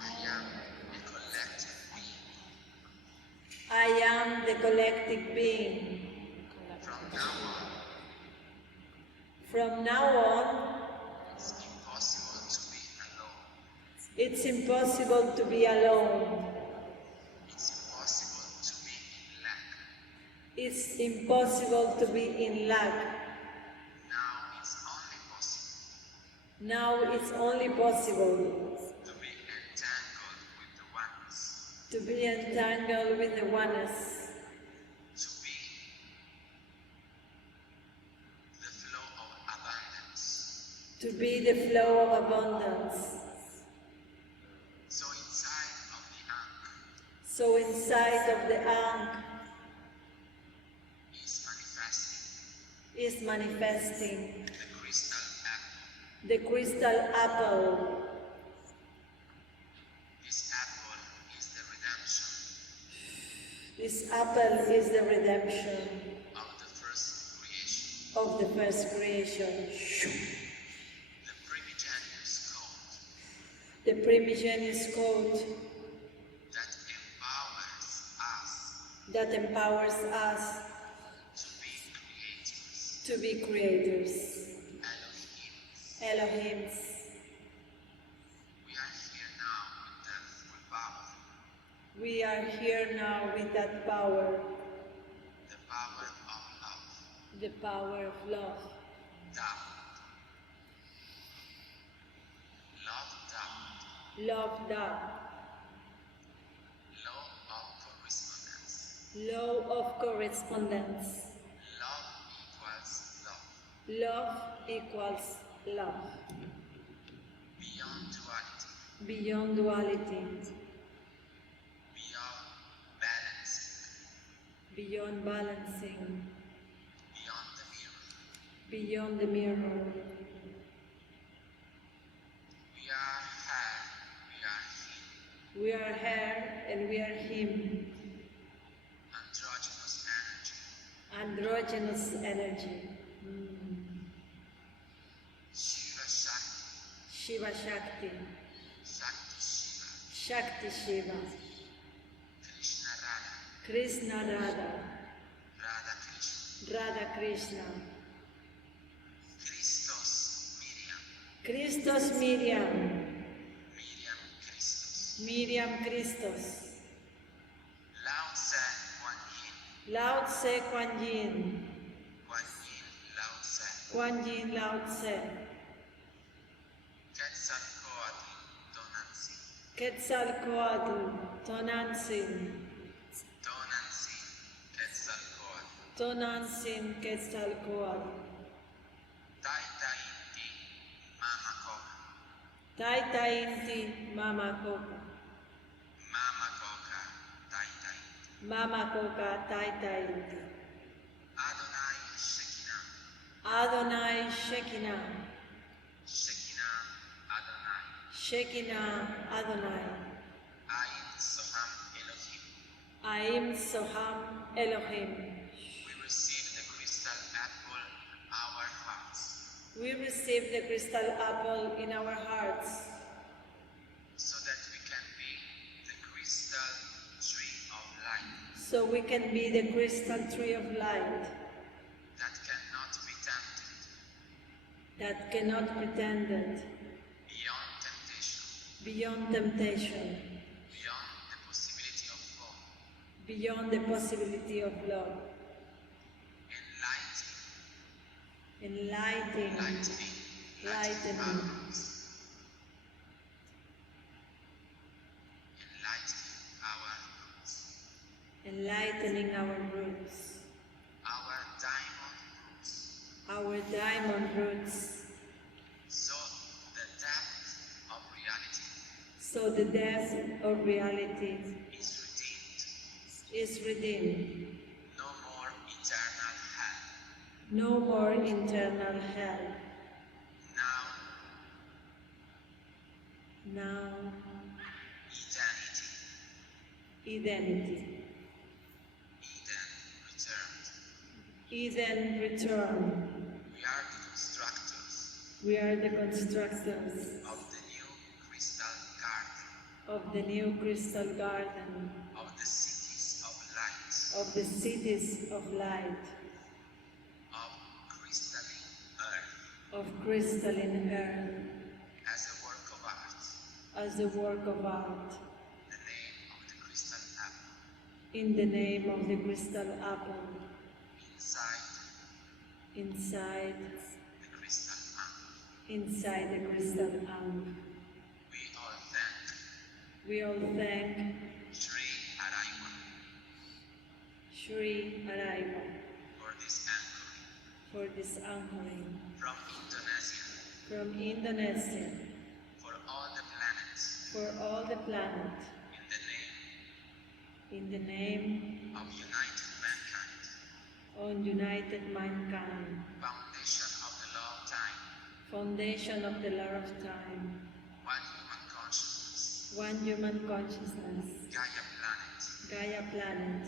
I am I am the collective being. From now on, it's impossible to be alone. It's impossible to be in lack. Now it's only possible to be entangled with the oneness, to be the flow of abundance. So inside of the Ankh is manifesting the crystal apple. This apple is the redemption of the first creation. The primigenius code that empowers us to be creators. Elohims. We are here now with that power. The power of love. Love that. Law of correspondence. Love equals love. Beyond duality. Beyond balancing. Beyond the mirror. We are her and we are him. Androgynous energy. Shiva Shakti. Shakti Shiva. Krishna Radha. Radha Krishna. Christos Miriam. Miriam Christos. Lao Tse Kuan Yin. Kuan Yin Lao Tse. Quetzalcoatl Tonantzin. Tonantzin Quetzalcoatl. Taita Inti Mama Coca. Mama Coca Taita Inti. Adonai Shekinah. Shekinah Adonai. Aim Soham Elohim. We receive the crystal apple our hearts. We receive the crystal apple in our hearts. So that we can be the crystal tree of light. So we can be the crystal tree of light. That cannot be tempted. That cannot be tended. Beyond temptation. Beyond the possibility of love. Enlightening. Enlightening our roots. Our diamond roots. So the depth of reality is redeemed. No more internal hell. Now Edenity. Eden returned. We are the constructors of the new crystal garden, of the cities of light. of the cities of light, of crystalline earth, of crystalline earth, as a work of art, as a work of art, in the name of the crystal apple, in the name of the crystal apple, inside inside the crystal apple. inside the crystal amp. We all thank We all thank Sri Araygua Sri Araygua for this anchoring for this anchoring from Indonesia, from Indonesia for all the planets, for all the planet in the name in the name of united mankind, of united mankind, foundation of the law of time, foundation of the law of time, one human consciousness, one human consciousness, Gaia planet, Gaia planet,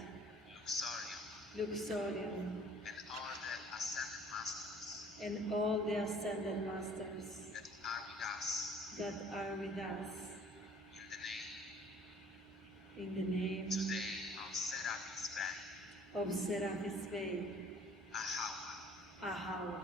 Lwxoryon, Lwxoryon, and all the ascended masters and all the ascended masters that are with us that are with us in the name in the name today of Seraphim's Band, of Seraphim's Bay, Ahawa. Ahawa.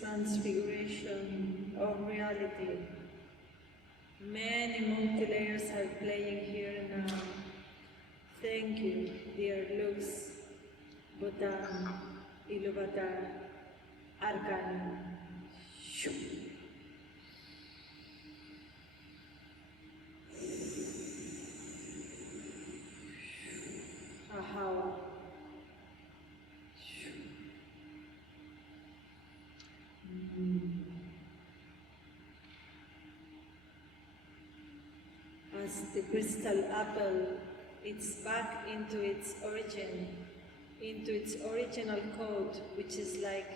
Transfiguration of reality. Many multi-layers are playing here now. Thank you, dear Lux, Votán, Ylůvatar, Arkhanyum. Ahawa. As the crystal apple, it's back into its origin, into its original code, which is like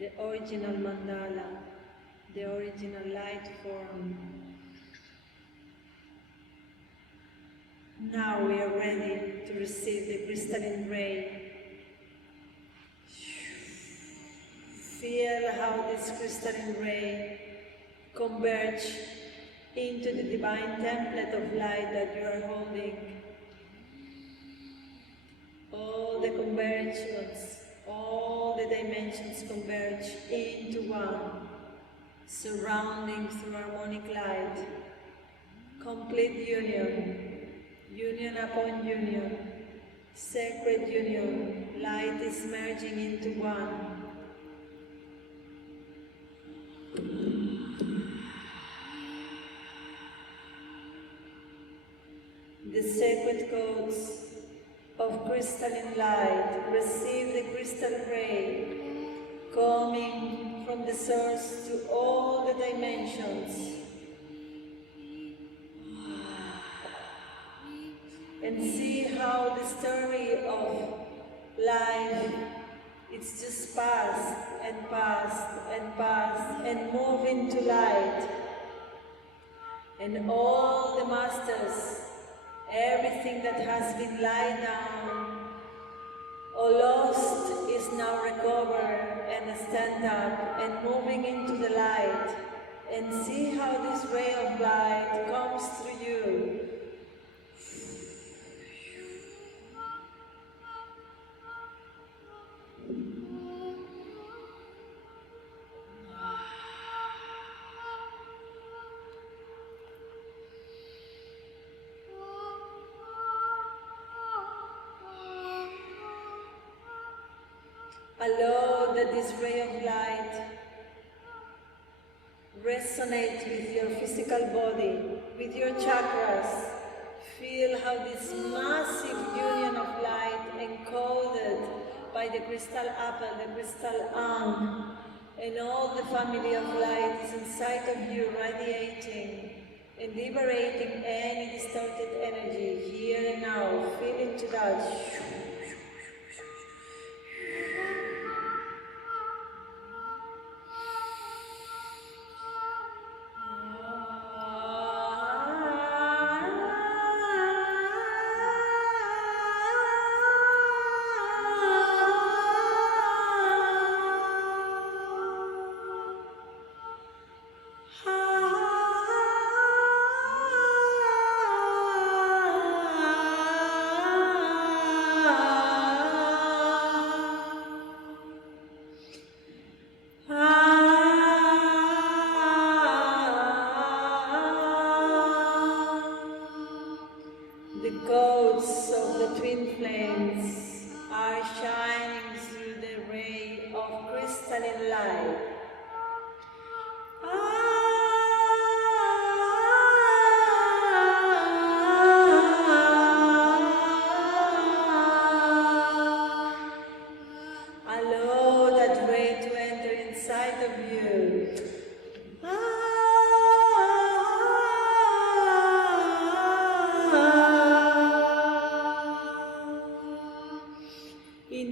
the original mandala, the original light form. Now we are ready to receive the crystalline ray. Feel how this crystalline ray converge into the divine template of light that you are holding. All the convergence, all the dimensions converge into one, surrounding through harmonic light. complete union, union upon union, sacred union, light is merging into one. The sacred codes of crystalline light receive the crystal ray coming from the source to all the dimensions. And see how the story of life, it's just past and past and past and move into light. And all the masters, everything that has been laid down or lost is now recovered and stand up and moving into the light. And see how this ray of light comes through you. Allow that this ray of light resonates with your physical body, with your chakras. Feel how this massive union of light encoded by the crystal apple, the crystal ankh, and all the family of light is inside of you, radiating and liberating any distorted energy here and now. Feel into that.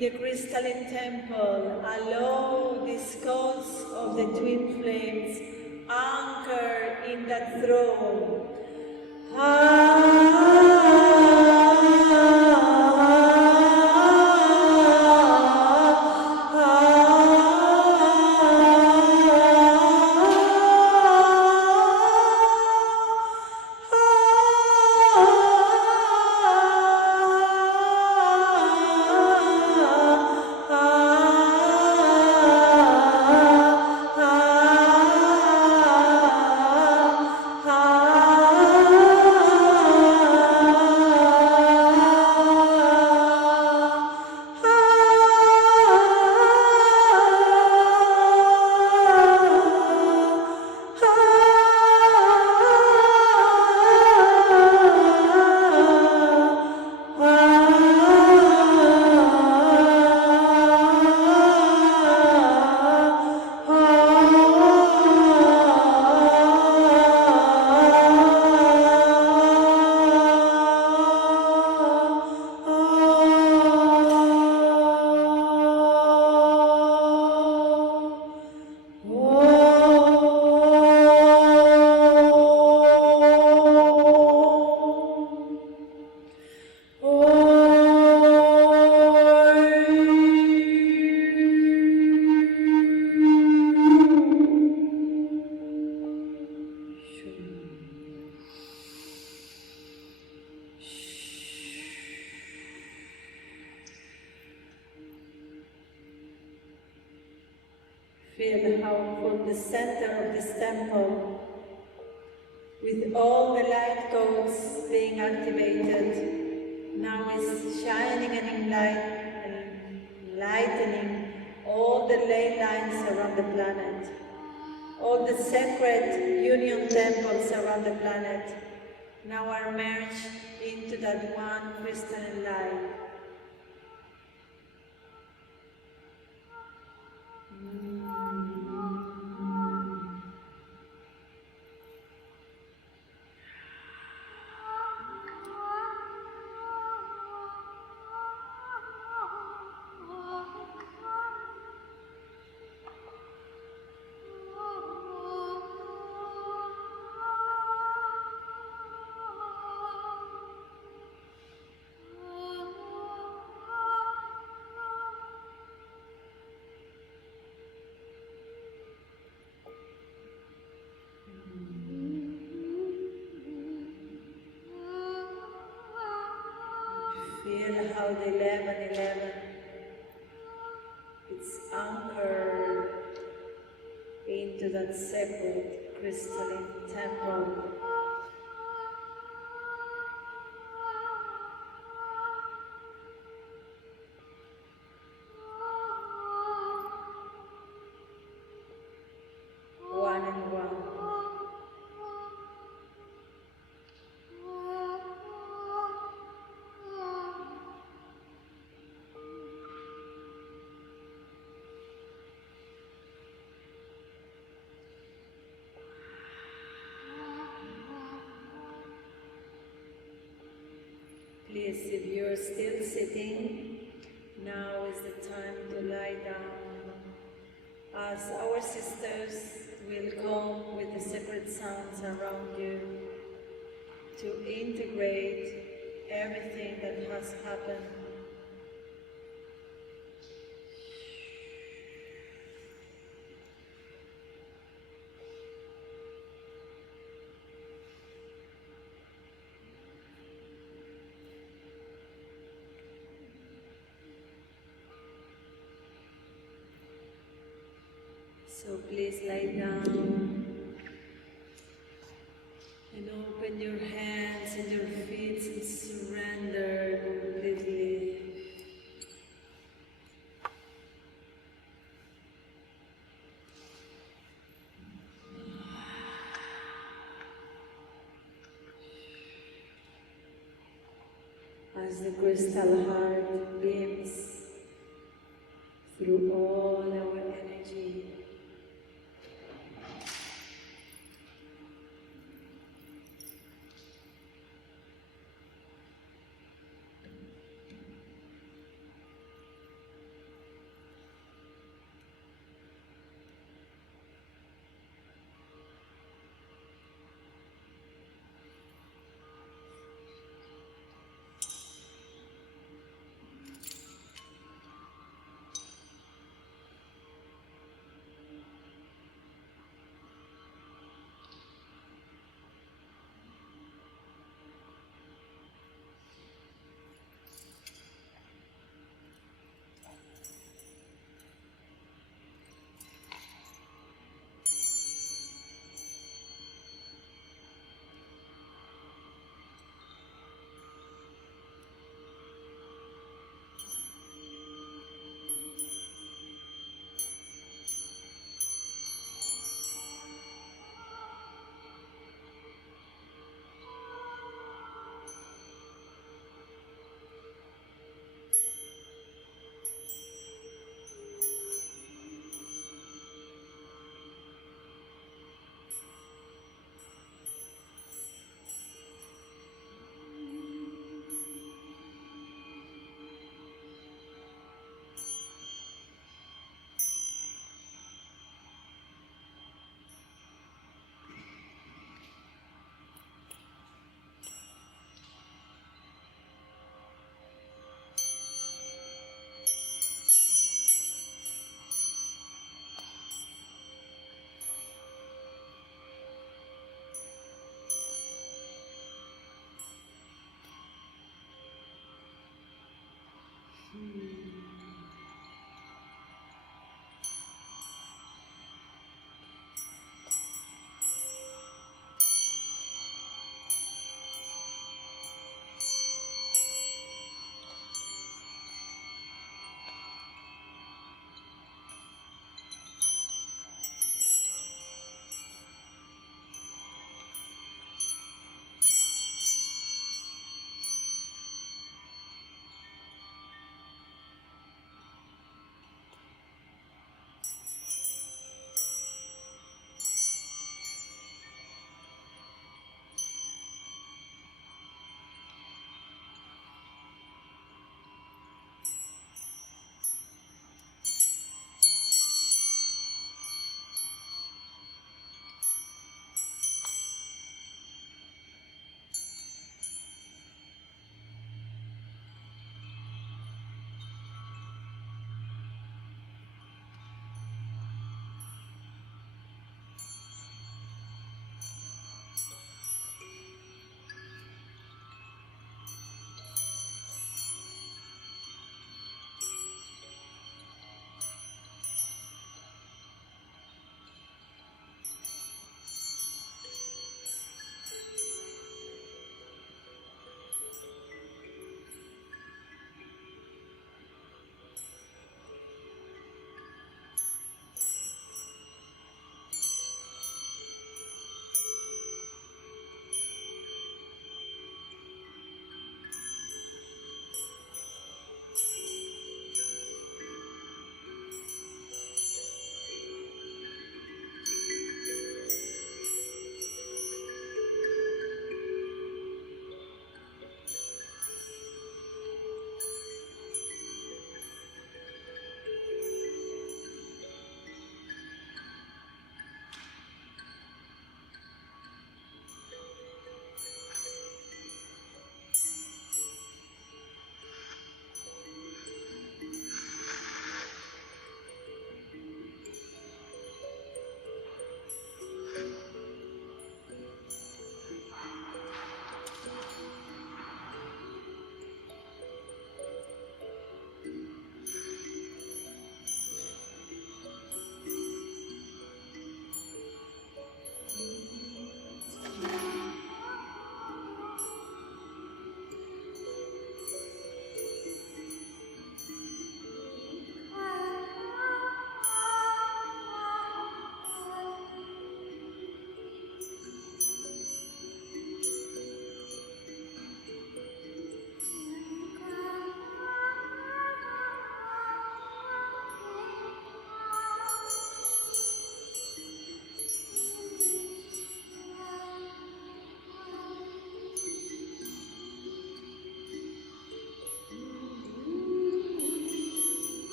The crystalline temple, allow this cause of the twin flames anchor in that throne. Feel how from the center of this temple, with all the light codes being activated, now is shining and enlightening all the ley lines around the planet, all the sacred union temples around the planet, now are merged into that one crystalline light. Feel how the 1111 it's anchored into that sacred crystalline temple. One and one. Please, if you're still sitting, now is the time to lie down, as our sisters will come with the sacred sounds around you to integrate everything that has happened. So please lie down and open your hands and your feet and surrender completely. As the crystal heart beams through all our energy.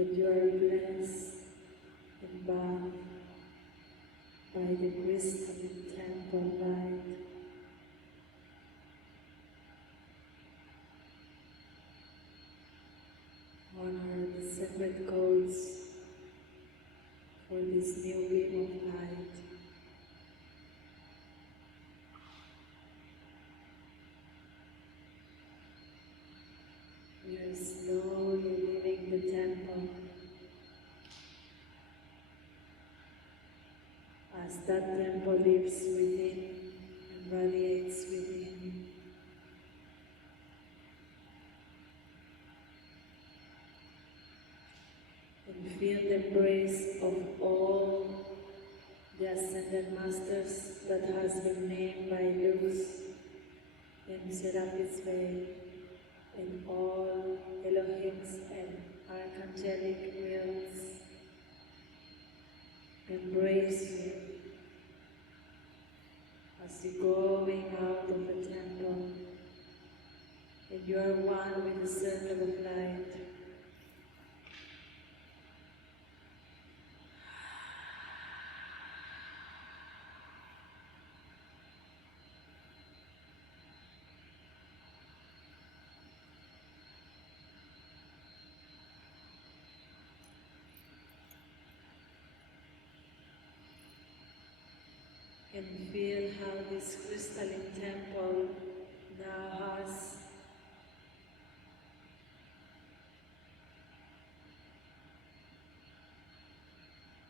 that you are blessed and bathed by the crystalline temple light. Honor the sacred codes for this new beam of light. We are slowly leaving the temple as that temple lives within and radiates within. And feel the embrace of all the Ascended Masters that has been named by Lux in Serapis Bay, and all Elohims and Archangelic wills embrace you as you're going out of the temple, and you are one with the circle of light. And feel how this crystalline temple now has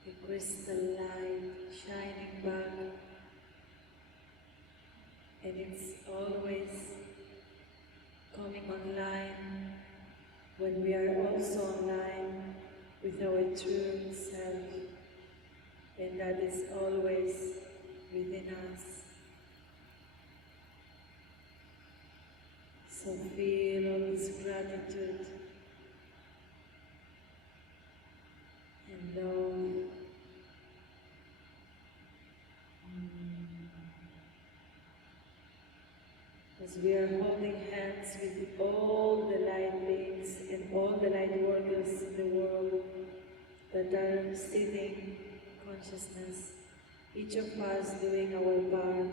the crystal light shining back, and it's always coming online when we are also online with our true self, and that is always within us. So feel all this gratitude and love. As we are holding hands with all the light beings and all the light workers in the world that are seeking consciousness, each of us doing our part,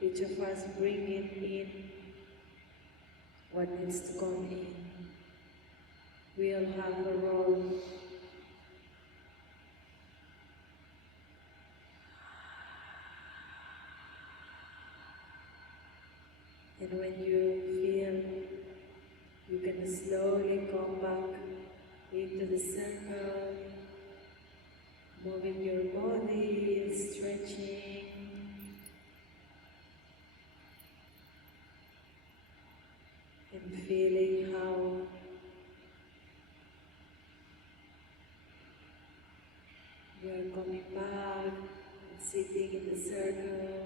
each of us bringing in what needs to come in. We all have a role. And when you feel, you can slowly come back into the circle, moving your body, stretching. And feeling how you are coming back and sitting in the circle.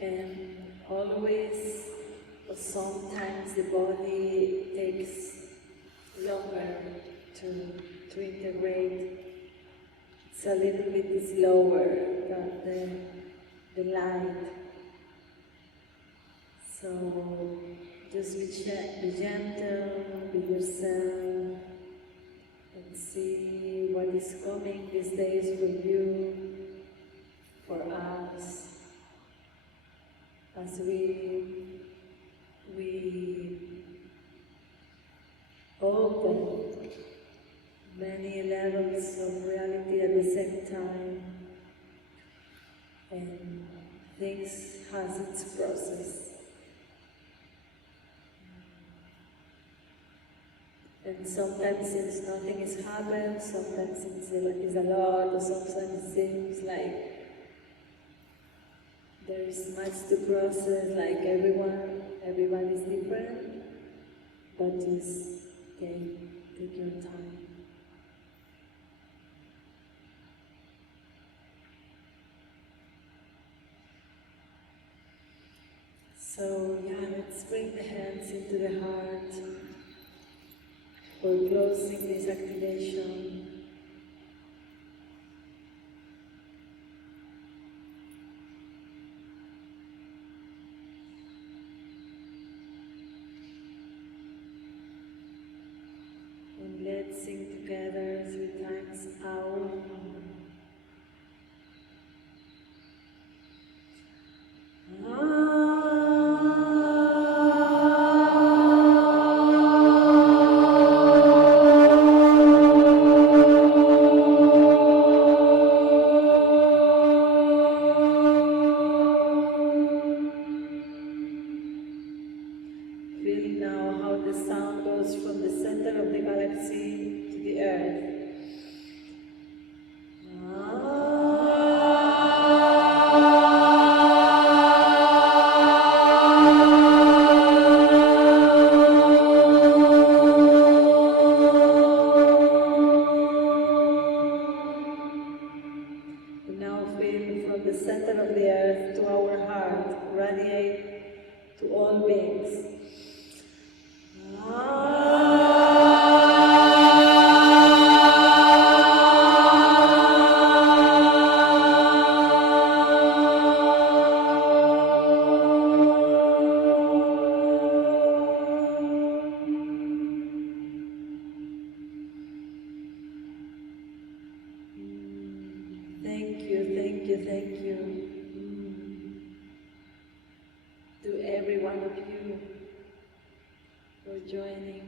And always, or sometimes the body takes longer to integrate. It's a little bit slower than the light. So just be gentle with yourself and see what is coming these days for you, for us. As we open many levels of reality at the same time, and things has its process. And sometimes since nothing is happened, sometimes it's a lot, or sometimes it seems like there is much to process, like everyone is different, but just take your time. So yeah, let's bring the hands into the heart for closing this activation. And let's sing together 3 times Aum. Feel now how the sound goes from the center of the galaxy to the earth. Now feel from the center of the earth to our heart, radiate to all beings. Thank you, thank you, thank you. To every one of you for joining.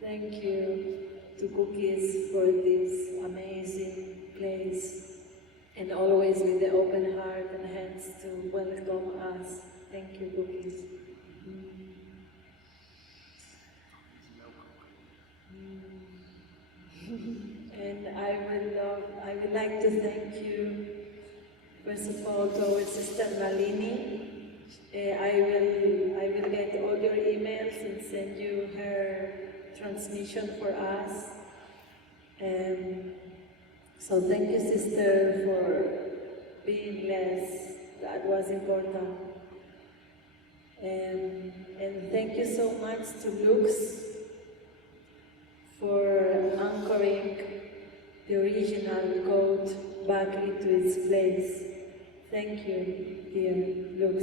Thank you to Cookies for this amazing place and always with the open heart and hands to welcome us. Thank you, Cookies. And I would like to thank you, first of all, to our sister Nalini. I will get all your emails and send you her transmission for us. So thank you, sister, for being blessed. That was important. And thank you so much to Lux for anchoring the original code back into its place. Thank you, dear Lux.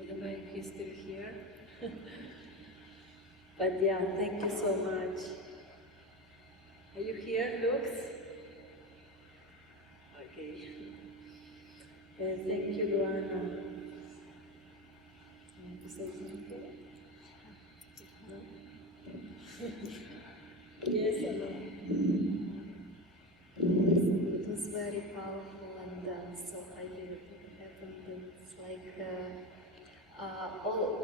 I don't know if he's still here. But yeah, thank you so much. Are you here, Lux? Okay. Thank you, Luana. Want to say something? No? Yes or no? It was very powerful and I'm so happy that it happened. It's like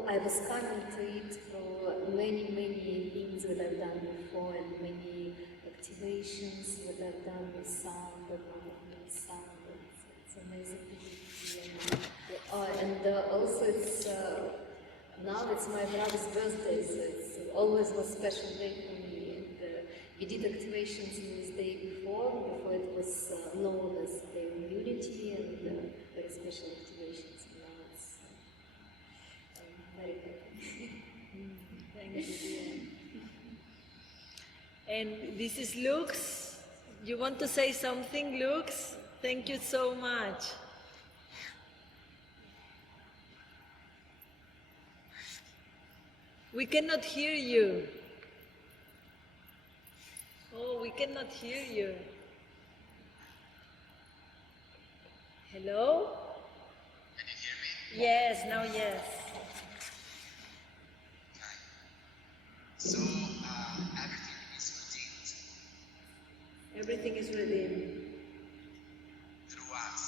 I was coming to it through many things that I've done before and many activations that I've done with sound and with sound. It's amazing to see. And also it's now it's my brother's birthday, so it's always was a special day for me. And we did activations in this day before it was known as Day of Unity and very special activations. And now it's I'm very happy. Thank you, dear. And this is Lux. You want to say something, Lux? Thank you so much. We cannot hear you. Oh, we cannot hear you. Hello? Can you hear me? Yes, now yes. Okay. So everything is redeemed Everything is redeemed. through us.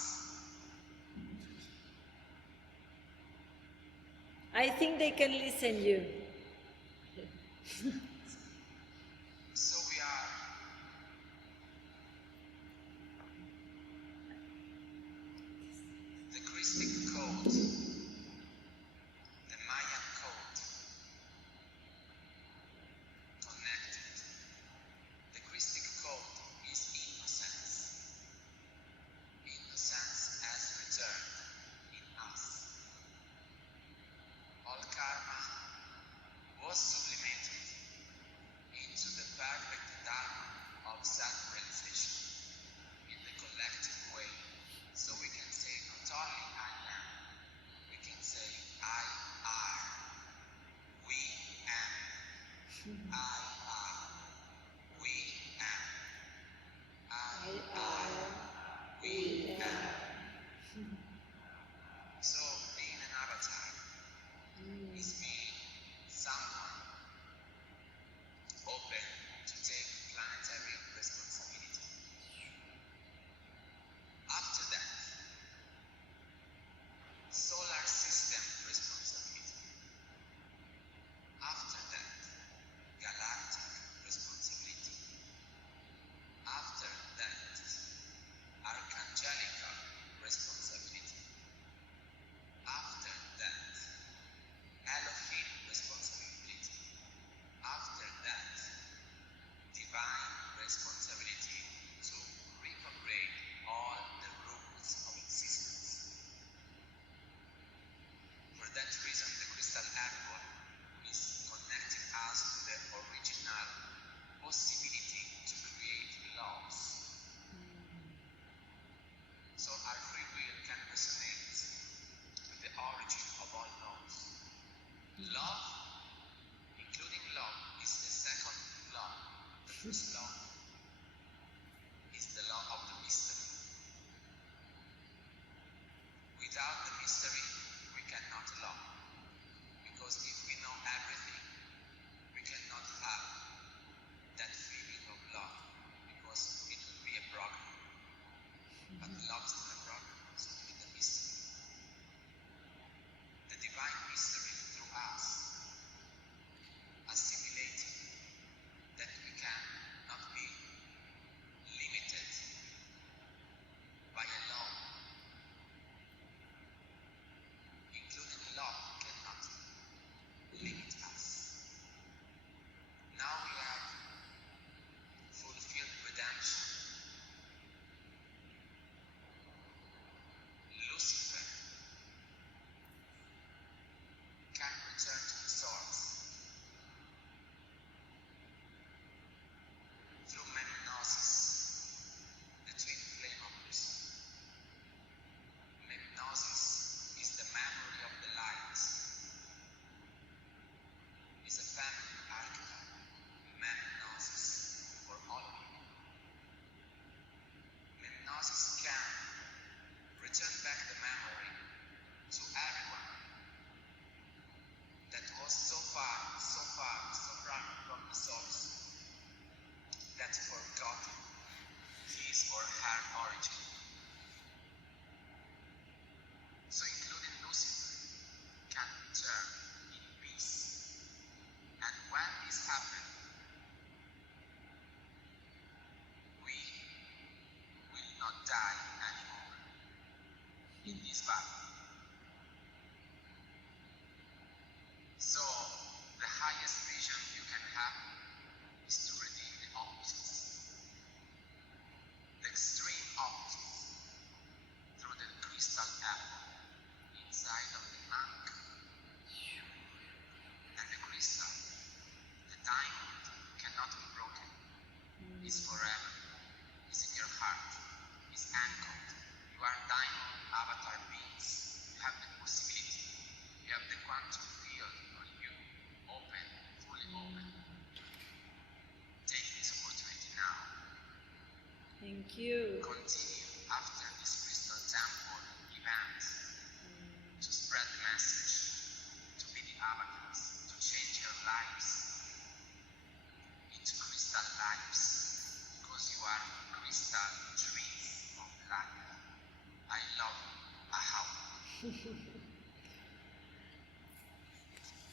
I think they can listen you. So we are the Christic code, the Mayan code, connected we am. We am. So being an avatar is being someone open to take planetary responsibility. After that, solar system responsibility. After that, galactic responsibility. After that, archangelical responsibility. After that, Elohim responsibility. After that, divine responsibility to reprograde all the rules of existence. For that reason, the crystal apple is connecting us to the original possibility to create laws. So our free will can resonate with the origin of all laws. Love, including love, is the second law. The first law is the law of the mystery. Without the mystery, we cannot love. Because if we know everything, we cannot have that feeling of love. Because it will be a program. But love is not a program, so we need the mystery. The divine mystery through us, assimilating that we can not be limited by a law. Including love cannot limit us. Now we have fulfilled redemption. Lucifer can return to the source through memnosis, the twin flame of Lucifer. Memnosis is the memory of the light. Is a family archetype. Memnosis for all of you. Memnosis can return back the memory to everyone that was so far from the source that forgot his or her origin. So including Lucifer can return in peace. And when this happens, we will not die anymore in this body. So the highest vision you can have is to redeem the opposites. The extreme opposites through the crystal apple inside of the monk. And the crystal, the diamond, cannot be broken. It's forever. It's in your heart. It's anchored. You are diamond avatar beings. You have the possibility. You have the quantum field on you. Open, fully open. Take this opportunity now. Thank you. Continue after this crystal temple event to spread the message, to be the avatars, to change your lives into crystal lives, because you are crystal trees of life. I love you. Ahau.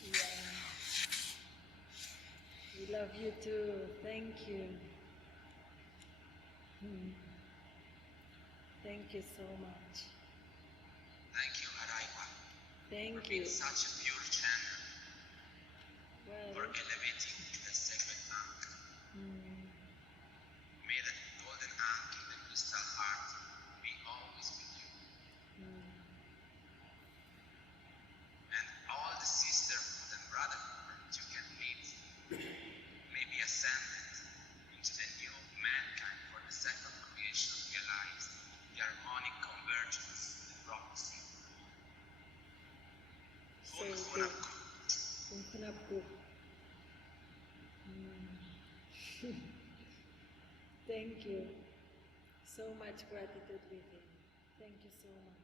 Yeah. We love you too. Thank you. Thank you so much. Thank you, Araygua, Thank for being you. such a pure channel, for Well, elevating the sacred monk. mm, May the golden ankh in the crystal heart be always with you. And all the sisterhood and brotherhood you can meet may be ascended into the new mankind for the second creation realized the harmonic convergence, the prophecy. so Hun good. Hunapku. Kunkunapku. Thank you. So much gratitude within. Thank you so much.